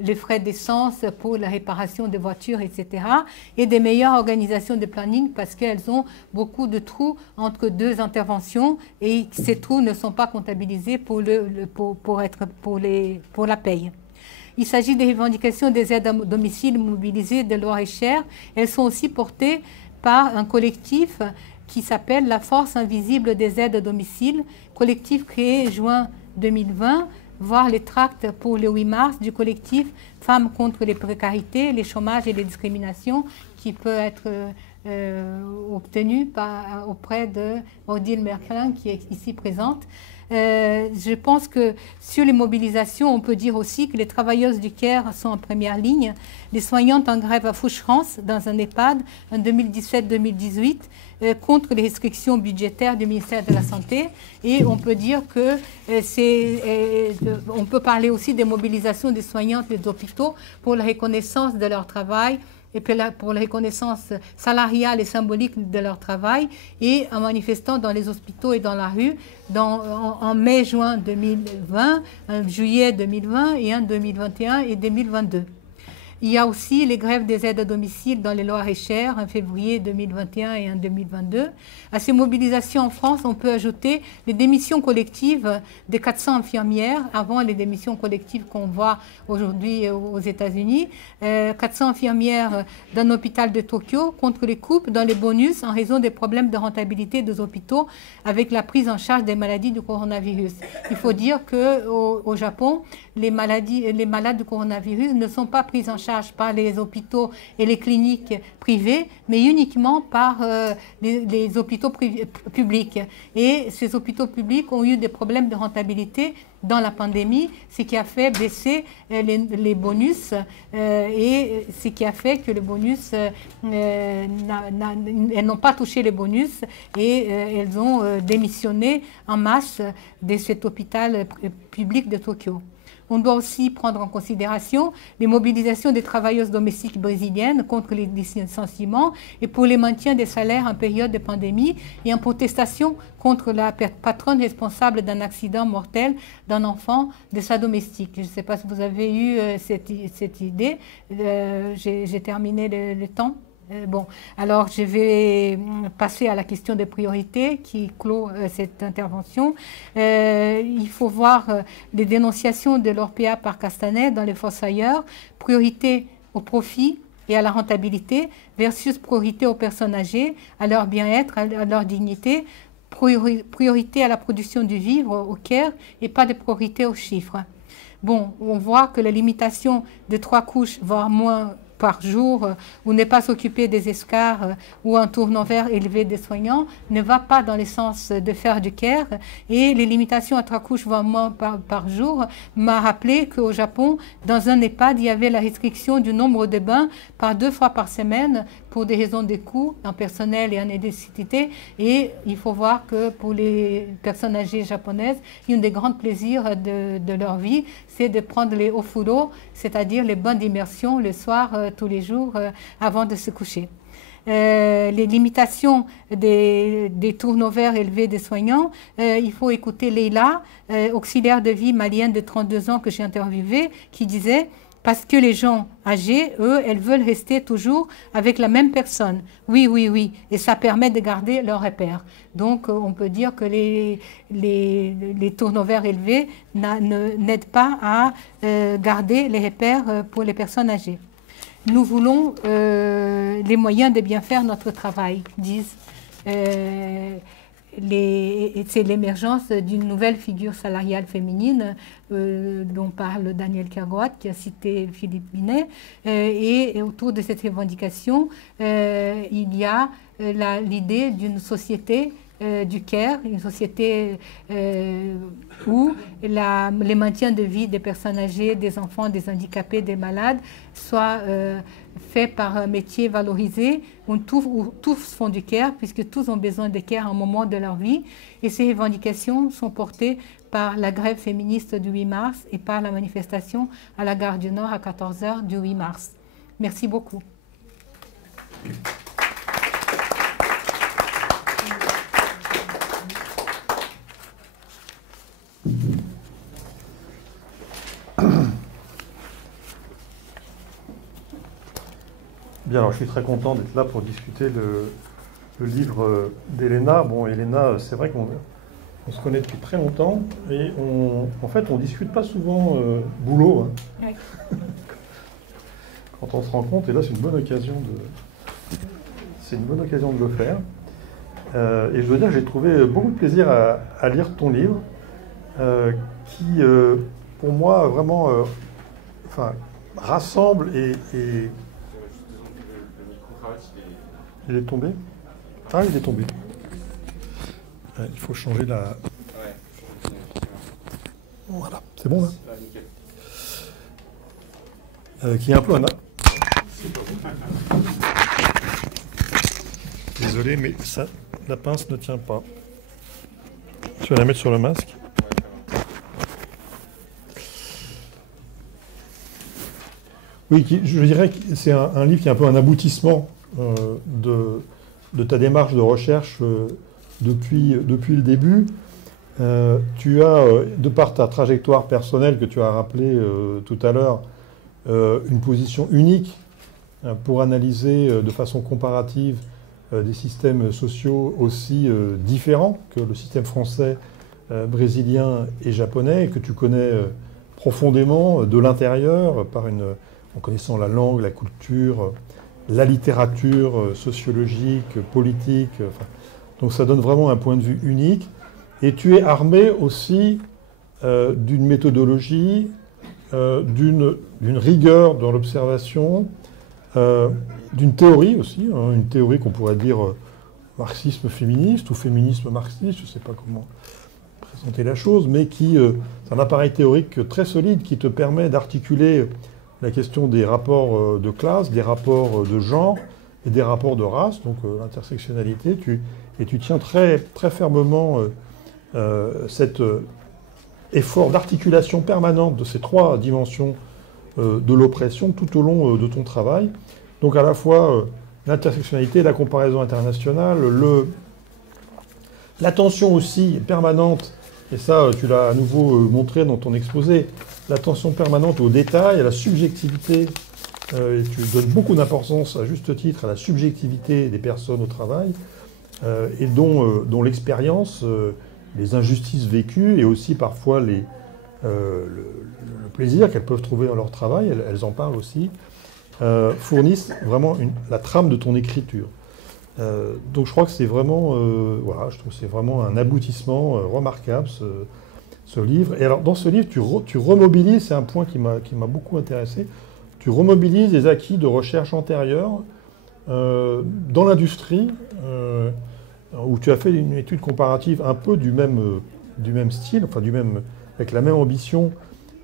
les frais d'essence, pour la réparation des voitures, etc. Et des meilleures organisations de planning parce qu'elles ont beaucoup de trous entre 2 interventions et ces trous ne sont pas comptabilisés pour la paye. Il s'agit des revendications des aides à domicile mobilisées de Loir-et-Cher. Elles sont aussi portées par un collectif qui s'appelle la Force invisible des aides à domicile, collectif créé juin 2020, voir les tracts pour le 8 mars du collectif Femmes contre les précarités, les chômages et les discriminations qui peut être obtenu auprès de Odile Merkelin qui est ici présente. Je pense que sur les mobilisations, on peut dire aussi que les travailleuses du CARE sont en première ligne. Les soignantes en grève à Fouche-France, dans un EHPAD, en 2017-2018, contre les restrictions budgétaires du ministère de la Santé. Et on peut dire que on peut parler aussi des mobilisations des soignantes des hôpitaux pour la reconnaissance de leur travail et pour la reconnaissance salariale et symbolique de leur travail, et en manifestant dans les hôpitaux et dans la rue en mai-juin 2020, en juillet 2020 et en 2021 et 2022. Il y a aussi les grèves des aides à domicile dans les Loir-et-Cher en février 2021 et en 2022. À ces mobilisations en France, on peut ajouter les démissions collectives des 400 infirmières, avant les démissions collectives qu'on voit aujourd'hui aux États-Unis. 400 infirmières d'un hôpital de Tokyo contre les coupes dans les bonus en raison des problèmes de rentabilité des hôpitaux avec la prise en charge des maladies du coronavirus. Il faut dire qu'au Japon, les malades du coronavirus ne sont pas prises en charge par les hôpitaux et les cliniques privées, mais uniquement par les hôpitaux publics. Et ces hôpitaux publics ont eu des problèmes de rentabilité dans la pandémie, ce qui a fait baisser les bonus et ce qui a fait que les bonus, elles n'ont pas touché les bonus et elles ont démissionné en masse de cet hôpital public de Tokyo. On doit aussi prendre en considération les mobilisations des travailleuses domestiques brésiliennes contre les licenciements et pour le maintien des salaires en période de pandémie et en protestation contre la patronne responsable d'un accident mortel d'un enfant de sa domestique. Je ne sais pas si vous avez eu cette idée. J'ai terminé le temps. Bon, alors je vais passer à la question des priorités qui clôt cette intervention. Il faut voir les dénonciations de l'ORPEA par Castanet dans les Fossoyeurs, priorité au profit et à la rentabilité versus priorité aux personnes âgées, à leur bien-être, à leur dignité, priorité à la production du vivre, au care, et pas de priorité aux chiffres. Bon, on voit que la limitation de 3 couches, voire moins par jour, ou ne pas s'occuper des escarres, ou un turnover élevé des soignants, ne va pas dans le sens de faire du care. Et les limitations à 3 couches, voire moins par jour, m'a rappelé qu'au Japon, dans un EHPAD, il y avait la restriction du nombre de bains par 2 fois par semaine pour des raisons de coûts en personnel et en électricité. Et il faut voir que pour les personnes âgées japonaises, un des grands plaisirs de leur vie, c'est de prendre les ofuro, c'est-à-dire les bains d'immersion le soir, tous les jours, avant de se coucher. Les limitations des turnovers élevés des soignants, il faut écouter Leila, auxiliaire de vie malienne de 32 ans que j'ai interviewée, qui disait: parce que les gens âgés, eux, elles veulent rester toujours avec la même personne. Oui, oui, oui. Et ça permet de garder leur repère. Donc, on peut dire que les turnovers élevés n'aident pas à garder les repères pour les personnes âgées. Nous voulons les moyens de bien faire notre travail, disent. C'est l'émergence d'une nouvelle figure salariale féminine dont parle Daniel Kergoat, qui a cité Philippe Binet. Et autour de cette revendication, il y a l'idée d'une société du care, une société où les maintiens de vie des personnes âgées, des enfants, des handicapés, des malades soit fait par un métier valorisé où tous font du care, puisque tous ont besoin de care à un moment de leur vie. Et ces revendications sont portées par la grève féministe du 8 mars et par la manifestation à la gare du Nord à 14h du 8 mars. Merci beaucoup. Bien, alors je suis très content d'être là pour discuter le livre d'Elena. Bon, Elena, c'est vrai qu'on se connaît depuis très longtemps et en fait, on ne discute pas souvent boulot. Hein. Oui. Quand on se rend compte, et là, c'est une bonne occasion de le faire. Et je dois dire que j'ai trouvé beaucoup de plaisir à lire ton livre, qui, pour moi, vraiment rassemble et il est tombé? Ah, il est tombé. Il faut changer la... Voilà, c'est bon là. Qui est un peu un... Désolé, mais ça, la pince ne tient pas. Je vais la mettre sur le masque. Oui, je dirais que c'est un livre qui est un peu un aboutissement de ta démarche de recherche depuis le début. Tu as, de par ta trajectoire personnelle que tu as rappelée tout à l'heure, une position unique pour analyser de façon comparative des systèmes sociaux aussi différents que le système français, brésilien et japonais, que tu connais profondément de l'intérieur, en connaissant la langue, la culture, la littérature sociologique, politique. Donc ça donne vraiment un point de vue unique. Et tu es armé aussi d'une méthodologie, d'une rigueur dans l'observation, d'une théorie aussi, hein, une théorie qu'on pourrait dire marxisme féministe ou féminisme marxiste, je ne sais pas comment présenter la chose, mais c'est un appareil théorique très solide qui te permet d'articuler la question des rapports de classe, des rapports de genre et des rapports de race, donc l'intersectionnalité, et tu tiens très, très fermement cet effort d'articulation permanente de ces trois dimensions de l'oppression tout au long de ton travail. Donc à la fois l'intersectionnalité, la comparaison internationale, l'attention aussi permanente, et ça tu l'as à nouveau montré dans ton exposé, l'attention permanente aux détails, à la subjectivité, et tu donnes beaucoup d'importance à juste titre à la subjectivité des personnes au travail, et dont l'expérience, les injustices vécues et aussi parfois le plaisir qu'elles peuvent trouver dans leur travail, elles en parlent aussi, fournissent vraiment la trame de ton écriture. Donc je crois que c'est vraiment, voilà, je trouve que c'est vraiment un aboutissement remarquable, ce livre. Et alors dans ce livre, tu remobilises, c'est un point qui m'a beaucoup intéressé, tu remobilises les acquis de recherche antérieure dans l'industrie, où tu as fait une étude comparative un peu du même style, enfin avec la même ambition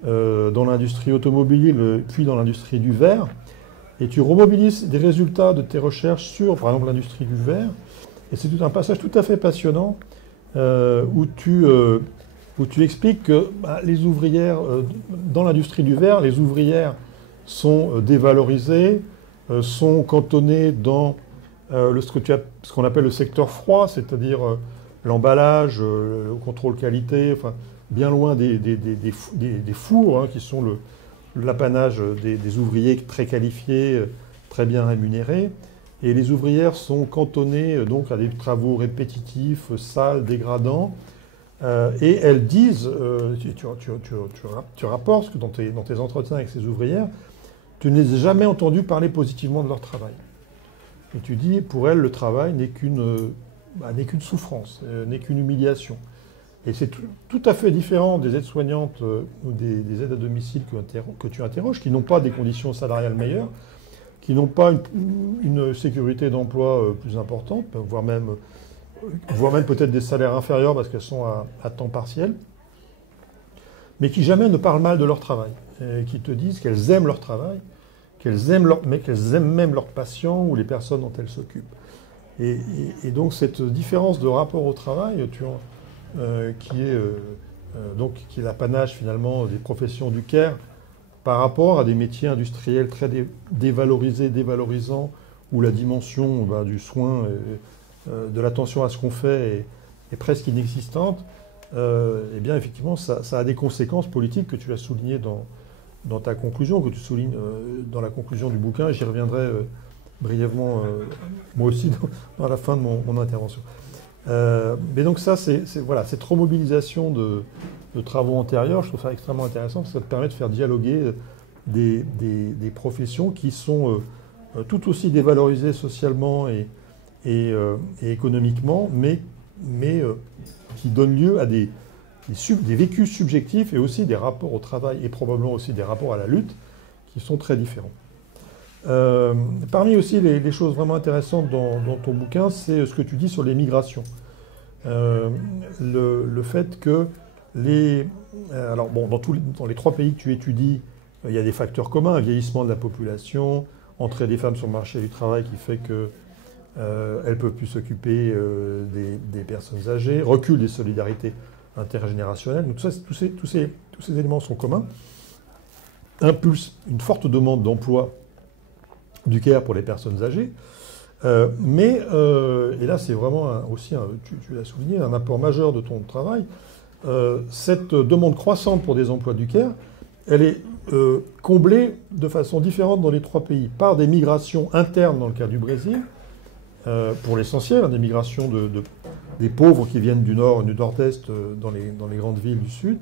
dans l'industrie automobile, puis dans l'industrie du verre. Et tu remobilises des résultats de tes recherches sur, par exemple, l'industrie du verre. Et c'est un passage tout à fait passionnant où tu expliques que les ouvrières, dans l'industrie du verre, les ouvrières sont dévalorisées, sont cantonnées dans ce qu'on appelle le secteur froid, c'est-à-dire l'emballage, le contrôle qualité, enfin, bien loin des fours, hein, qui sont l'apanage des ouvriers très qualifiés, très bien rémunérés. Et les ouvrières sont cantonnées donc à des travaux répétitifs, sales, dégradants. Et elles disent, tu rapportes que dans tes entretiens avec ces ouvrières, tu ne les as jamais entendues parler positivement de leur travail. Et tu dis, pour elles, le travail n'est qu'une souffrance, n'est qu'une humiliation. Et c'est tout à fait différent des aides-soignantes ou des aides à domicile que tu interroges, qui n'ont pas des conditions salariales meilleures, qui n'ont pas une sécurité d'emploi plus importante, voire même peut-être des salaires inférieurs parce qu'elles sont à temps partiel, mais qui jamais ne parlent mal de leur travail, et qui te disent qu'elles aiment leur travail, mais qu'elles aiment même leurs patients ou les personnes dont elles s'occupent. Et donc cette différence de rapport au travail, qui est l'apanage finalement des professions du care par rapport à des métiers industriels très dévalorisants, où la dimension du soin, de l'attention à ce qu'on fait est presque inexistante, eh bien effectivement ça a des conséquences politiques que tu as soulignées dans ta conclusion, que tu soulignes dans la conclusion du bouquin. J'y reviendrai brièvement moi aussi dans la fin de mon intervention. Mais donc ça, voilà, cette remobilisation de travaux antérieurs, je trouve ça extrêmement intéressant, parce que ça te permet de faire dialoguer des professions qui sont tout aussi dévalorisées socialement et économiquement, mais qui donnent lieu à des vécus subjectifs et aussi des rapports au travail et probablement aussi des rapports à la lutte qui sont très différents. Parmi aussi les choses vraiment intéressantes dans ton bouquin, c'est ce que tu dis sur les migrations. Le fait que alors bon, dans les trois pays que tu étudies, il y a des facteurs communs, un vieillissement de la population, entrée des femmes sur le marché du travail qui fait que elles ne peuvent plus s'occuper des personnes âgées, recul des solidarités intergénérationnelles. Donc tous ces éléments sont communs. impulse une forte demande d'emploi du care pour les personnes âgées. Et là, c'est vraiment aussi, tu l'as souligné, un apport majeur de ton travail. Cette demande croissante pour des emplois du care, elle est comblée de façon différente dans les 3 pays, par des migrations internes dans le cas du Brésil, pour l'essentiel, des migrations des pauvres qui viennent du nord et du nord-est dans les grandes villes du sud,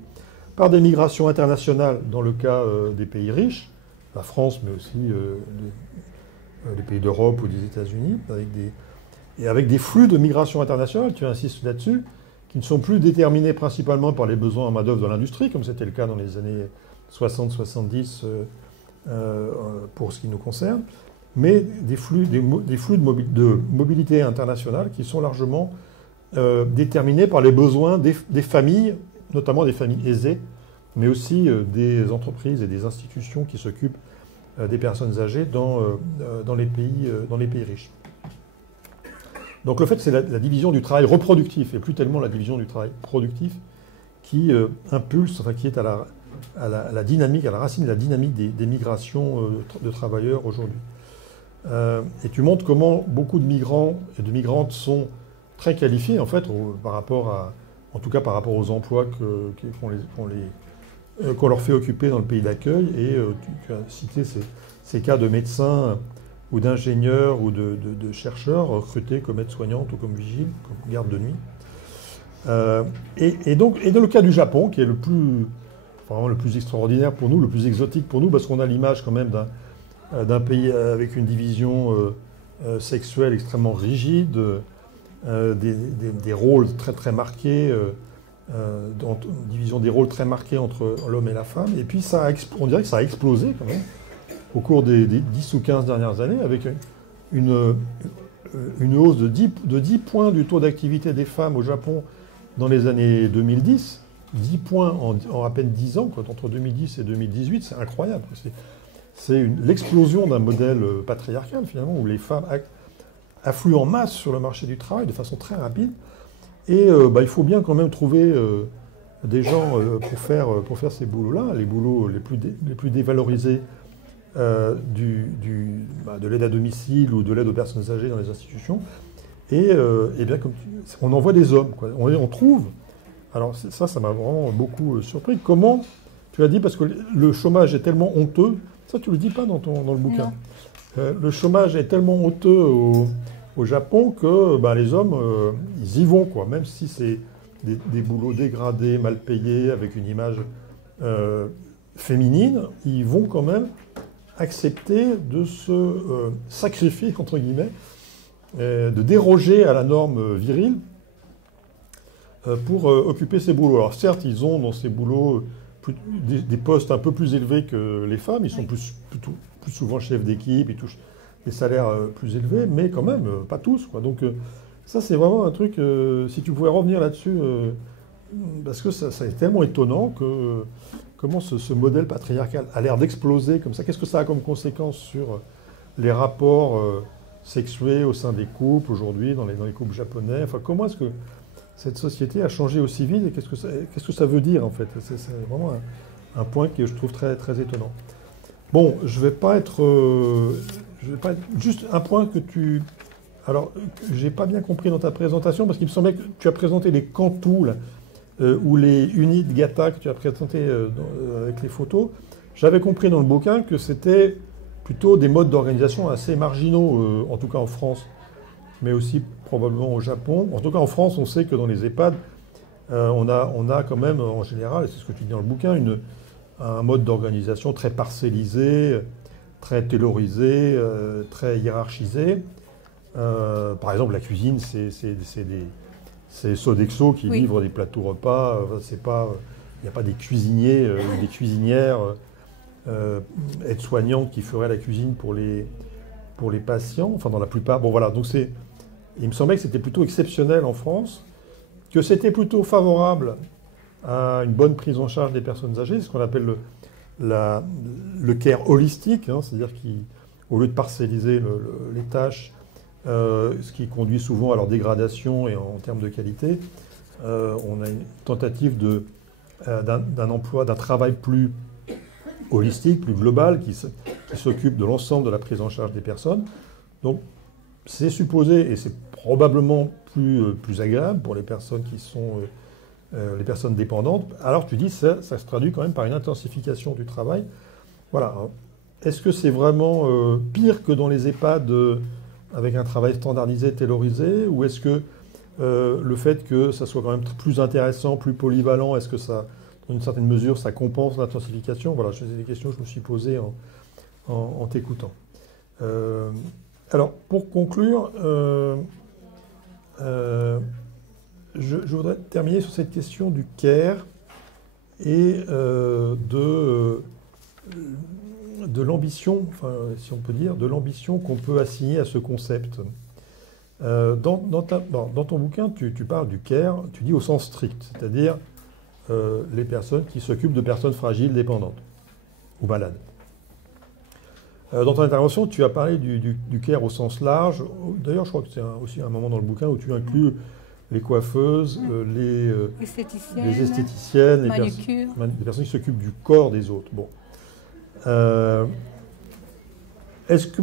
par des migrations internationales dans le cas des pays riches, la France, mais aussi les pays d'Europe ou des États-Unis, avec des flux de migration internationale, tu insistes là-dessus, qui ne sont plus déterminés principalement par les besoins en main-d'œuvre de l'industrie, comme c'était le cas dans les années 60-70 pour ce qui nous concerne, mais des flux de mobilité internationale qui sont largement déterminés par les besoins des familles, notamment des familles aisées, mais aussi des entreprises et des institutions qui s'occupent des personnes âgées dans les pays riches. Donc le fait, c'est la division du travail reproductif, et plus tellement la division du travail productif, qui impulse, enfin qui est à la dynamique, à la racine de la dynamique des migrations de travailleurs aujourd'hui. Et tu montres comment beaucoup de migrants et de migrantes sont très qualifiés, en fait, en tout cas par rapport aux emplois qu'on leur fait occuper dans le pays d'accueil. Et tu as cité ces cas de médecins ou d'ingénieurs ou de chercheurs recrutés comme aides-soignantes ou comme vigiles, comme garde de nuit. Et dans le cas du Japon, qui est vraiment le plus extraordinaire pour nous, le plus exotique pour nous, parce qu'on a l'image quand même d'un pays avec une division sexuelle extrêmement rigide, des rôles très très marqués, division des rôles très marqués entre l'homme et la femme. Et puis on dirait que ça a explosé quand même au cours des 10 ou 15 dernières années, avec une hausse de 10 points du taux d'activité des femmes au Japon dans les années 2010. 10 points en à peine 10 ans, entre 2010 et 2018, c'est incroyable. C'est l'explosion d'un modèle patriarcal, finalement, où les femmes affluent en masse sur le marché du travail de façon très rapide. Et il faut bien quand même trouver des gens pour faire ces boulots-là, les boulots les plus dévalorisés de l'aide à domicile ou de l'aide aux personnes âgées dans les institutions. Et bien, on envoie des hommes, quoi. On trouve. Alors ça m'a vraiment beaucoup surpris. Comment, tu as dit, parce que le chômage est tellement honteux, ça tu ne le dis pas dans le bouquin. Le chômage est tellement honteux au Japon que les hommes, ils y vont, quoi. Même si c'est des boulots dégradés, mal payés, avec une image féminine, ils vont quand même accepter de se sacrifier, entre guillemets, de déroger à la norme virile pour occuper ces boulots. Alors certes, ils ont dans ces boulots des postes un peu plus élevés que les femmes, ils sont plus souvent chefs d'équipe, ils touchent des salaires plus élevés, mais quand même, pas tous, quoi. Donc ça, c'est vraiment un truc, si tu pouvais revenir là-dessus, parce que ça est tellement étonnant que comment ce modèle patriarcal a l'air d'exploser comme ça. Qu'est-ce que ça a comme conséquence sur les rapports sexués au sein des couples aujourd'hui, dans les couples japonais? Enfin, comment est-ce que cette société a changé aussi vite et qu'est-ce que ça veut dire en fait? C'est vraiment un point que je trouve très, très étonnant. Bon, je vais pas être juste un point que j'ai pas bien compris dans ta présentation, parce qu'il me semblait que tu as présenté les Kantou, ou les Unit Gata que tu as présenté avec les photos. J'avais compris dans le bouquin que c'était plutôt des modes d'organisation assez marginaux, en tout cas en France, mais aussi probablement au Japon. En tout cas en France, on sait que dans les EHPAD, on a quand même en général, et c'est ce que tu dis dans le bouquin, un mode d'organisation très parcellisé, très taylorisé, très hiérarchisé. Par exemple, la cuisine, c'est Sodexo qui livre des plateaux repas. Il n'y a pas des cuisiniers ou des cuisinières aides-soignantes qui feraient la cuisine pour les patients. Enfin, dans la plupart. Bon, voilà. Donc il me semblait que c'était plutôt exceptionnel en France, que c'était plutôt favorable à une bonne prise en charge des personnes âgées, ce qu'on appelle le care holistique, hein, c'est-à-dire qu'au lieu de parcelliser les tâches, ce qui conduit souvent à leur dégradation et en termes de qualité, on a une tentative d'un emploi, d'un travail plus holistique, plus global, qui s'occupe de l'ensemble de la prise en charge des personnes. Donc, c'est supposé, et c'est probablement plus agréable pour les personnes qui sont les personnes dépendantes. Alors, tu dis, ça se traduit quand même par une intensification du travail. Voilà. Est-ce que c'est vraiment pire que dans les EHPAD avec un travail standardisé, taylorisé, ou est-ce que le fait que ça soit quand même plus intéressant, plus polyvalent, est-ce que ça, dans une certaine mesure, ça compense l'intensification? Voilà, c'est des questions que je me suis posées en t'écoutant. Alors, pour conclure, je voudrais terminer sur cette question du care et de l'ambition, enfin, si on peut dire, de l'ambition qu'on peut assigner à ce concept. Dans ton bouquin, tu parles du care, tu dis au sens strict, c'est-à-dire les personnes qui s'occupent de personnes fragiles, dépendantes ou malades. Dans ton intervention, tu as parlé du care au sens large. D'ailleurs, je crois que c'est aussi un moment dans le bouquin où tu inclus les coiffeuses, les esthéticiennes, les personnes qui s'occupent du corps des autres. Bon. Est-ce que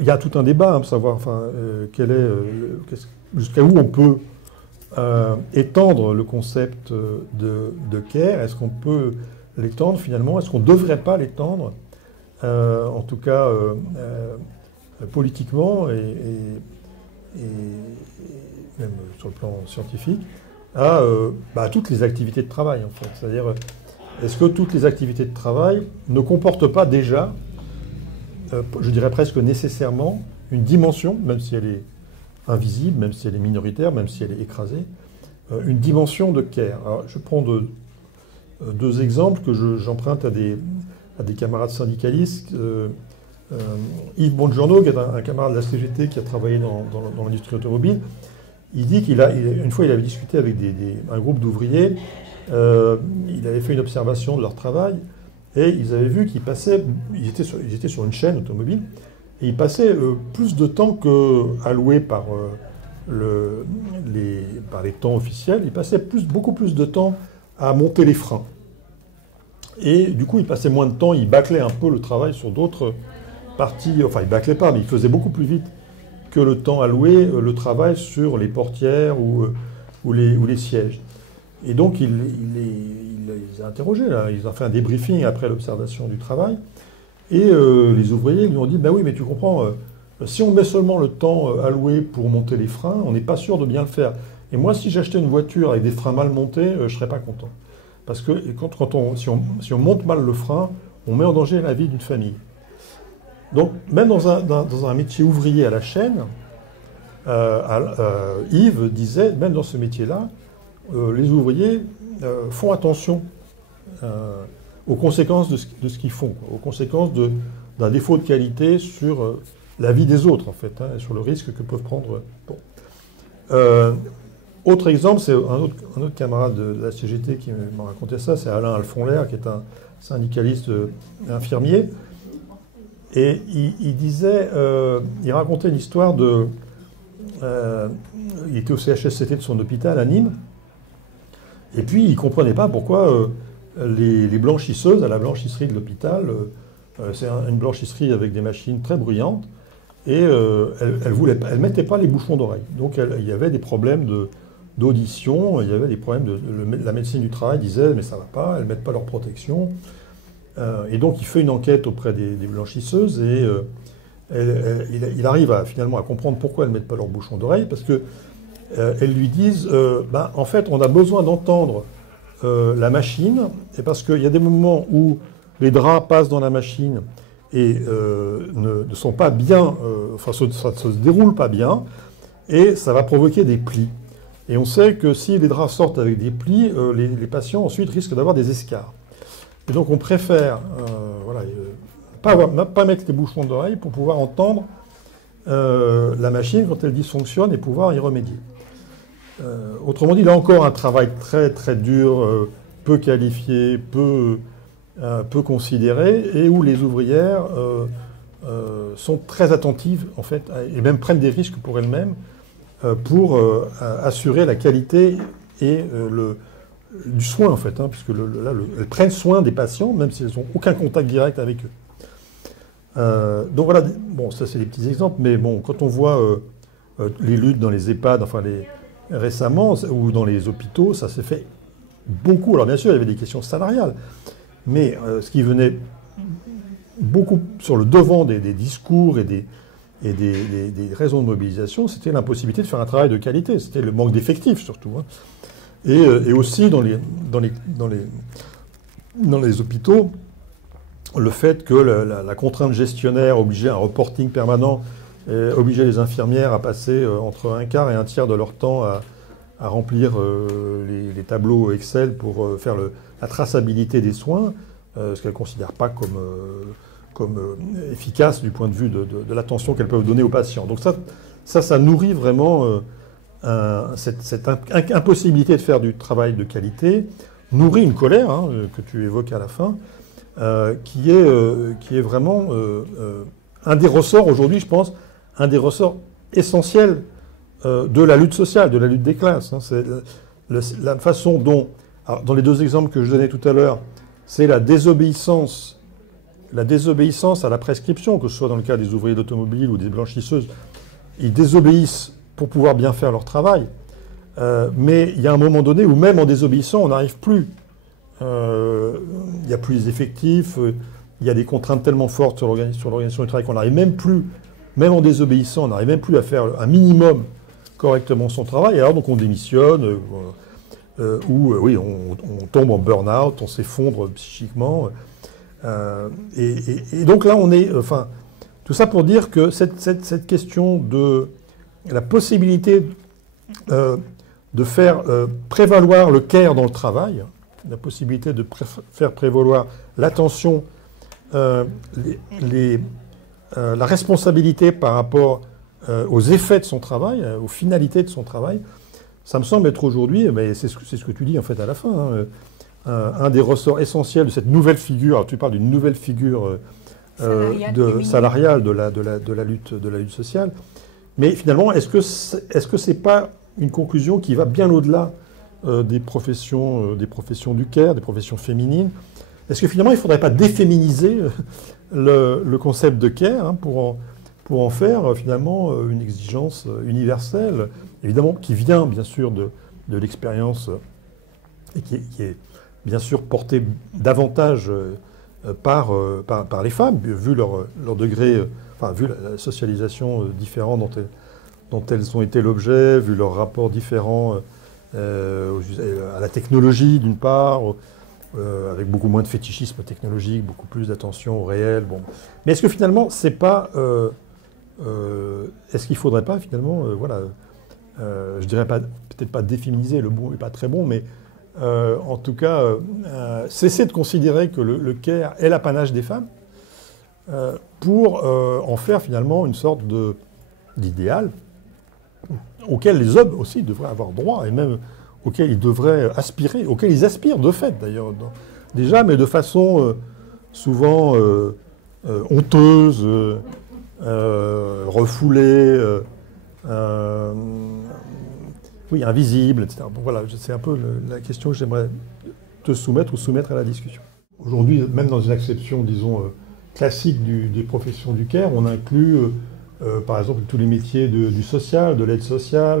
il y a tout un débat pour savoir, jusqu'à où on peut étendre le concept de care. Est-ce qu'on peut l'étendre finalement? Est-ce qu'on ne devrait pas l'étendre, en tout cas politiquement et même sur le plan scientifique, à toutes les activités de travail en fait. C'est-à-dire, est-ce que toutes les activités de travail ne comportent pas déjà, je dirais presque nécessairement, une dimension, même si elle est invisible, même si elle est minoritaire, même si elle est écrasée, une dimension de care. Alors, je prends deux exemples que j'emprunte à des camarades syndicalistes. Yves Bongiorno, qui est un camarade de la CGT qui a travaillé dans l'industrie automobile, il dit une fois il avait discuté avec un groupe d'ouvriers, il avait fait une observation de leur travail, et ils avaient vu qu'ils étaient sur une chaîne automobile, et ils passaient plus de temps qu'alloué par les temps officiels, ils passaient beaucoup plus de temps à monter les freins. Et du coup, ils passaient moins de temps, ils bâclaient un peu le travail sur d'autres parties, enfin, ils bâclaient pas, mais ils faisaient beaucoup plus vite que le temps alloué, le travail sur les portières ou les sièges. Et donc, il les a interrogés, là. Ils ont fait un débriefing après l'observation du travail. Et les ouvriers lui ont dit, ben oui, mais tu comprends, si on met seulement le temps alloué pour monter les freins, on n'est pas sûr de bien le faire. Et moi, si j'achetais une voiture avec des freins mal montés, je ne serais pas content. Parce que si on monte mal le frein, on met en danger la vie d'une famille. Donc, même dans un métier ouvrier à la chaîne, Yves disait, même dans ce métier-là, les ouvriers font attention aux conséquences de ce qu'ils font, aux conséquences d'un défaut de qualité sur la vie des autres, en fait, et sur le risque que peuvent prendre. Bon. Autre exemple, c'est un autre camarade de la CGT qui m'a raconté ça, c'est Alain Alfonlaire, qui est un syndicaliste infirmier. Et il disait, il racontait une histoire il était au CHSCT de son hôpital à Nîmes, et puis il ne comprenait pas pourquoi les blanchisseuses à la blanchisserie de l'hôpital, c'est une blanchisserie avec des machines très bruyantes, et elles ne mettaient pas les bouchons d'oreille. Donc il y avait des problèmes d'audition, il y avait des problèmes la médecine du travail disait mais ça ne va pas, elles ne mettent pas leur protection. Et donc il fait une enquête auprès des blanchisseuses et il arrive finalement à comprendre pourquoi elles ne mettent pas leur bouchon d'oreille, parce que elles lui disent en fait on a besoin d'entendre la machine, et parce qu'il y a des moments où les draps passent dans la machine et ne sont pas bien, ça ne se déroule pas bien, et ça va provoquer des plis. Et on sait que si les draps sortent avec des plis, les patients ensuite risquent d'avoir des escarres. Et donc on préfère pas mettre les bouchons d'oreille pour pouvoir entendre la machine quand elle dysfonctionne et pouvoir y remédier. Autrement dit, là encore un travail très très dur, peu qualifié, peu considéré, et où les ouvrières sont très attentives en fait, et même prennent des risques pour elles-mêmes pour assurer la qualité et du soin, en fait, hein, puisque elles prennent soin des patients, même si elles n'ont aucun contact direct avec eux. Donc voilà, bon, ça c'est des petits exemples, mais bon, quand on voit les luttes dans les EHPAD, enfin récemment, ou dans les hôpitaux, ça s'est fait beaucoup. Alors bien sûr, il y avait des questions salariales, mais ce qui venait beaucoup sur le devant des discours et des raisons de mobilisation, c'était l'impossibilité de faire un travail de qualité. C'était le manque d'effectifs, surtout. Hein. Et aussi dans les hôpitaux, le fait que la contrainte gestionnaire obligeait un reporting permanent, obligeait les infirmières à passer entre un quart et un tiers de leur temps à remplir les tableaux Excel pour faire la traçabilité des soins, ce qu'elles ne considèrent pas comme efficace du point de vue de l'attention qu'elles peuvent donner aux patients. Donc ça nourrit vraiment cette impossibilité de faire du travail de qualité, nourrit une colère, hein, que tu évoques à la fin, qui est vraiment un des ressorts aujourd'hui, je pense, un des ressorts essentiels de la lutte sociale, de la lutte des classes. Hein. C'est la façon dont, alors, dans les deux exemples que je donnais tout à l'heure, c'est la désobéissance à la prescription, que ce soit dans le cas des ouvriers d'automobile ou des blanchisseuses. Ils désobéissent pour pouvoir bien faire leur travail. Mais il y a un moment donné où même en désobéissant, on n'arrive plus. Il n'y a plus les effectifs, il y a des contraintes tellement fortes sur l'organisation du travail qu'on n'arrive même plus, même en désobéissant, on n'arrive même plus à faire un minimum correctement son travail. Et alors donc on démissionne, ou oui, on tombe en burn-out, on s'effondre psychiquement. Et donc là, on est, enfin, tout ça pour dire que cette question de la possibilité de faire prévaloir le care dans le travail, la possibilité de faire prévaloir l'attention, la responsabilité par rapport aux effets de son travail, aux finalités de son travail, ça me semble être aujourd'hui, mais c'est ce que tu dis en fait à la fin, hein, un des ressorts essentiels de cette nouvelle figure. Alors tu parles d'une nouvelle figure salariale de la lutte sociale, mais finalement, est-ce que c'est pas une conclusion qui va bien au-delà des professions du care, des professions féminines? Est-ce que finalement, il ne faudrait pas déféminiser le concept de care, hein, pour en faire finalement une exigence universelle, évidemment, qui vient bien sûr de l'expérience et qui est bien sûr portée davantage par les femmes, vu leur degré, enfin, vu la socialisation différente dont elles ont été l'objet, vu leur rapport différent à la technologie d'une part, avec beaucoup moins de fétichisme technologique, beaucoup plus d'attention au réel. Bon. Mais est-ce que finalement, c'est pas... est-ce qu'il ne faudrait pas finalement, voilà, je dirais pas, peut-être pas déféminiser, le mot n'est pas très bon, mais en tout cas, cesser de considérer que le care est l'apanage des femmes pour en faire finalement une sorte d'idéal auquel les hommes aussi devraient avoir droit et même auquel ils devraient aspirer, auquel ils aspirent de fait d'ailleurs, déjà, mais de façon souvent honteuse, refoulée, oui, invisible, etc. Bon, voilà, c'est un peu la question que j'aimerais te soumettre ou soumettre à la discussion. Aujourd'hui, même dans une acception, disons, classique des professions du care, on inclut, par exemple, tous les métiers du social, de l'aide sociale,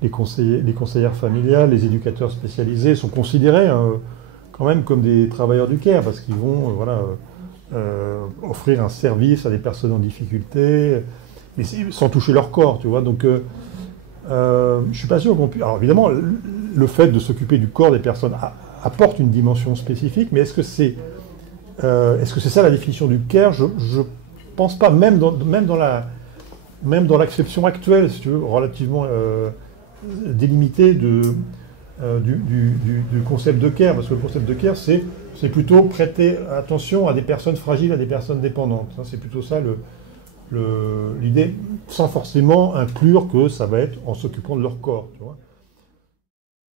les conseillères familiales, les éducateurs spécialisés sont considérés quand même comme des travailleurs du care parce qu'ils vont voilà, offrir un service à des personnes en difficulté, mais sans toucher leur corps, tu vois. Donc, je ne suis pas sûr qu'on puisse... Alors, évidemment, le fait de s'occuper du corps des personnes apporte une dimension spécifique, mais est-ce que c'est ça la définition du care? Je pense pas, même dans l'acception actuelle, si tu veux, relativement délimitée du concept de care, parce que le concept de care, c'est plutôt prêter attention à des personnes fragiles, à des personnes dépendantes. C'est plutôt ça l'idée, sans forcément inclure que ça va être en s'occupant de leur corps, tu vois.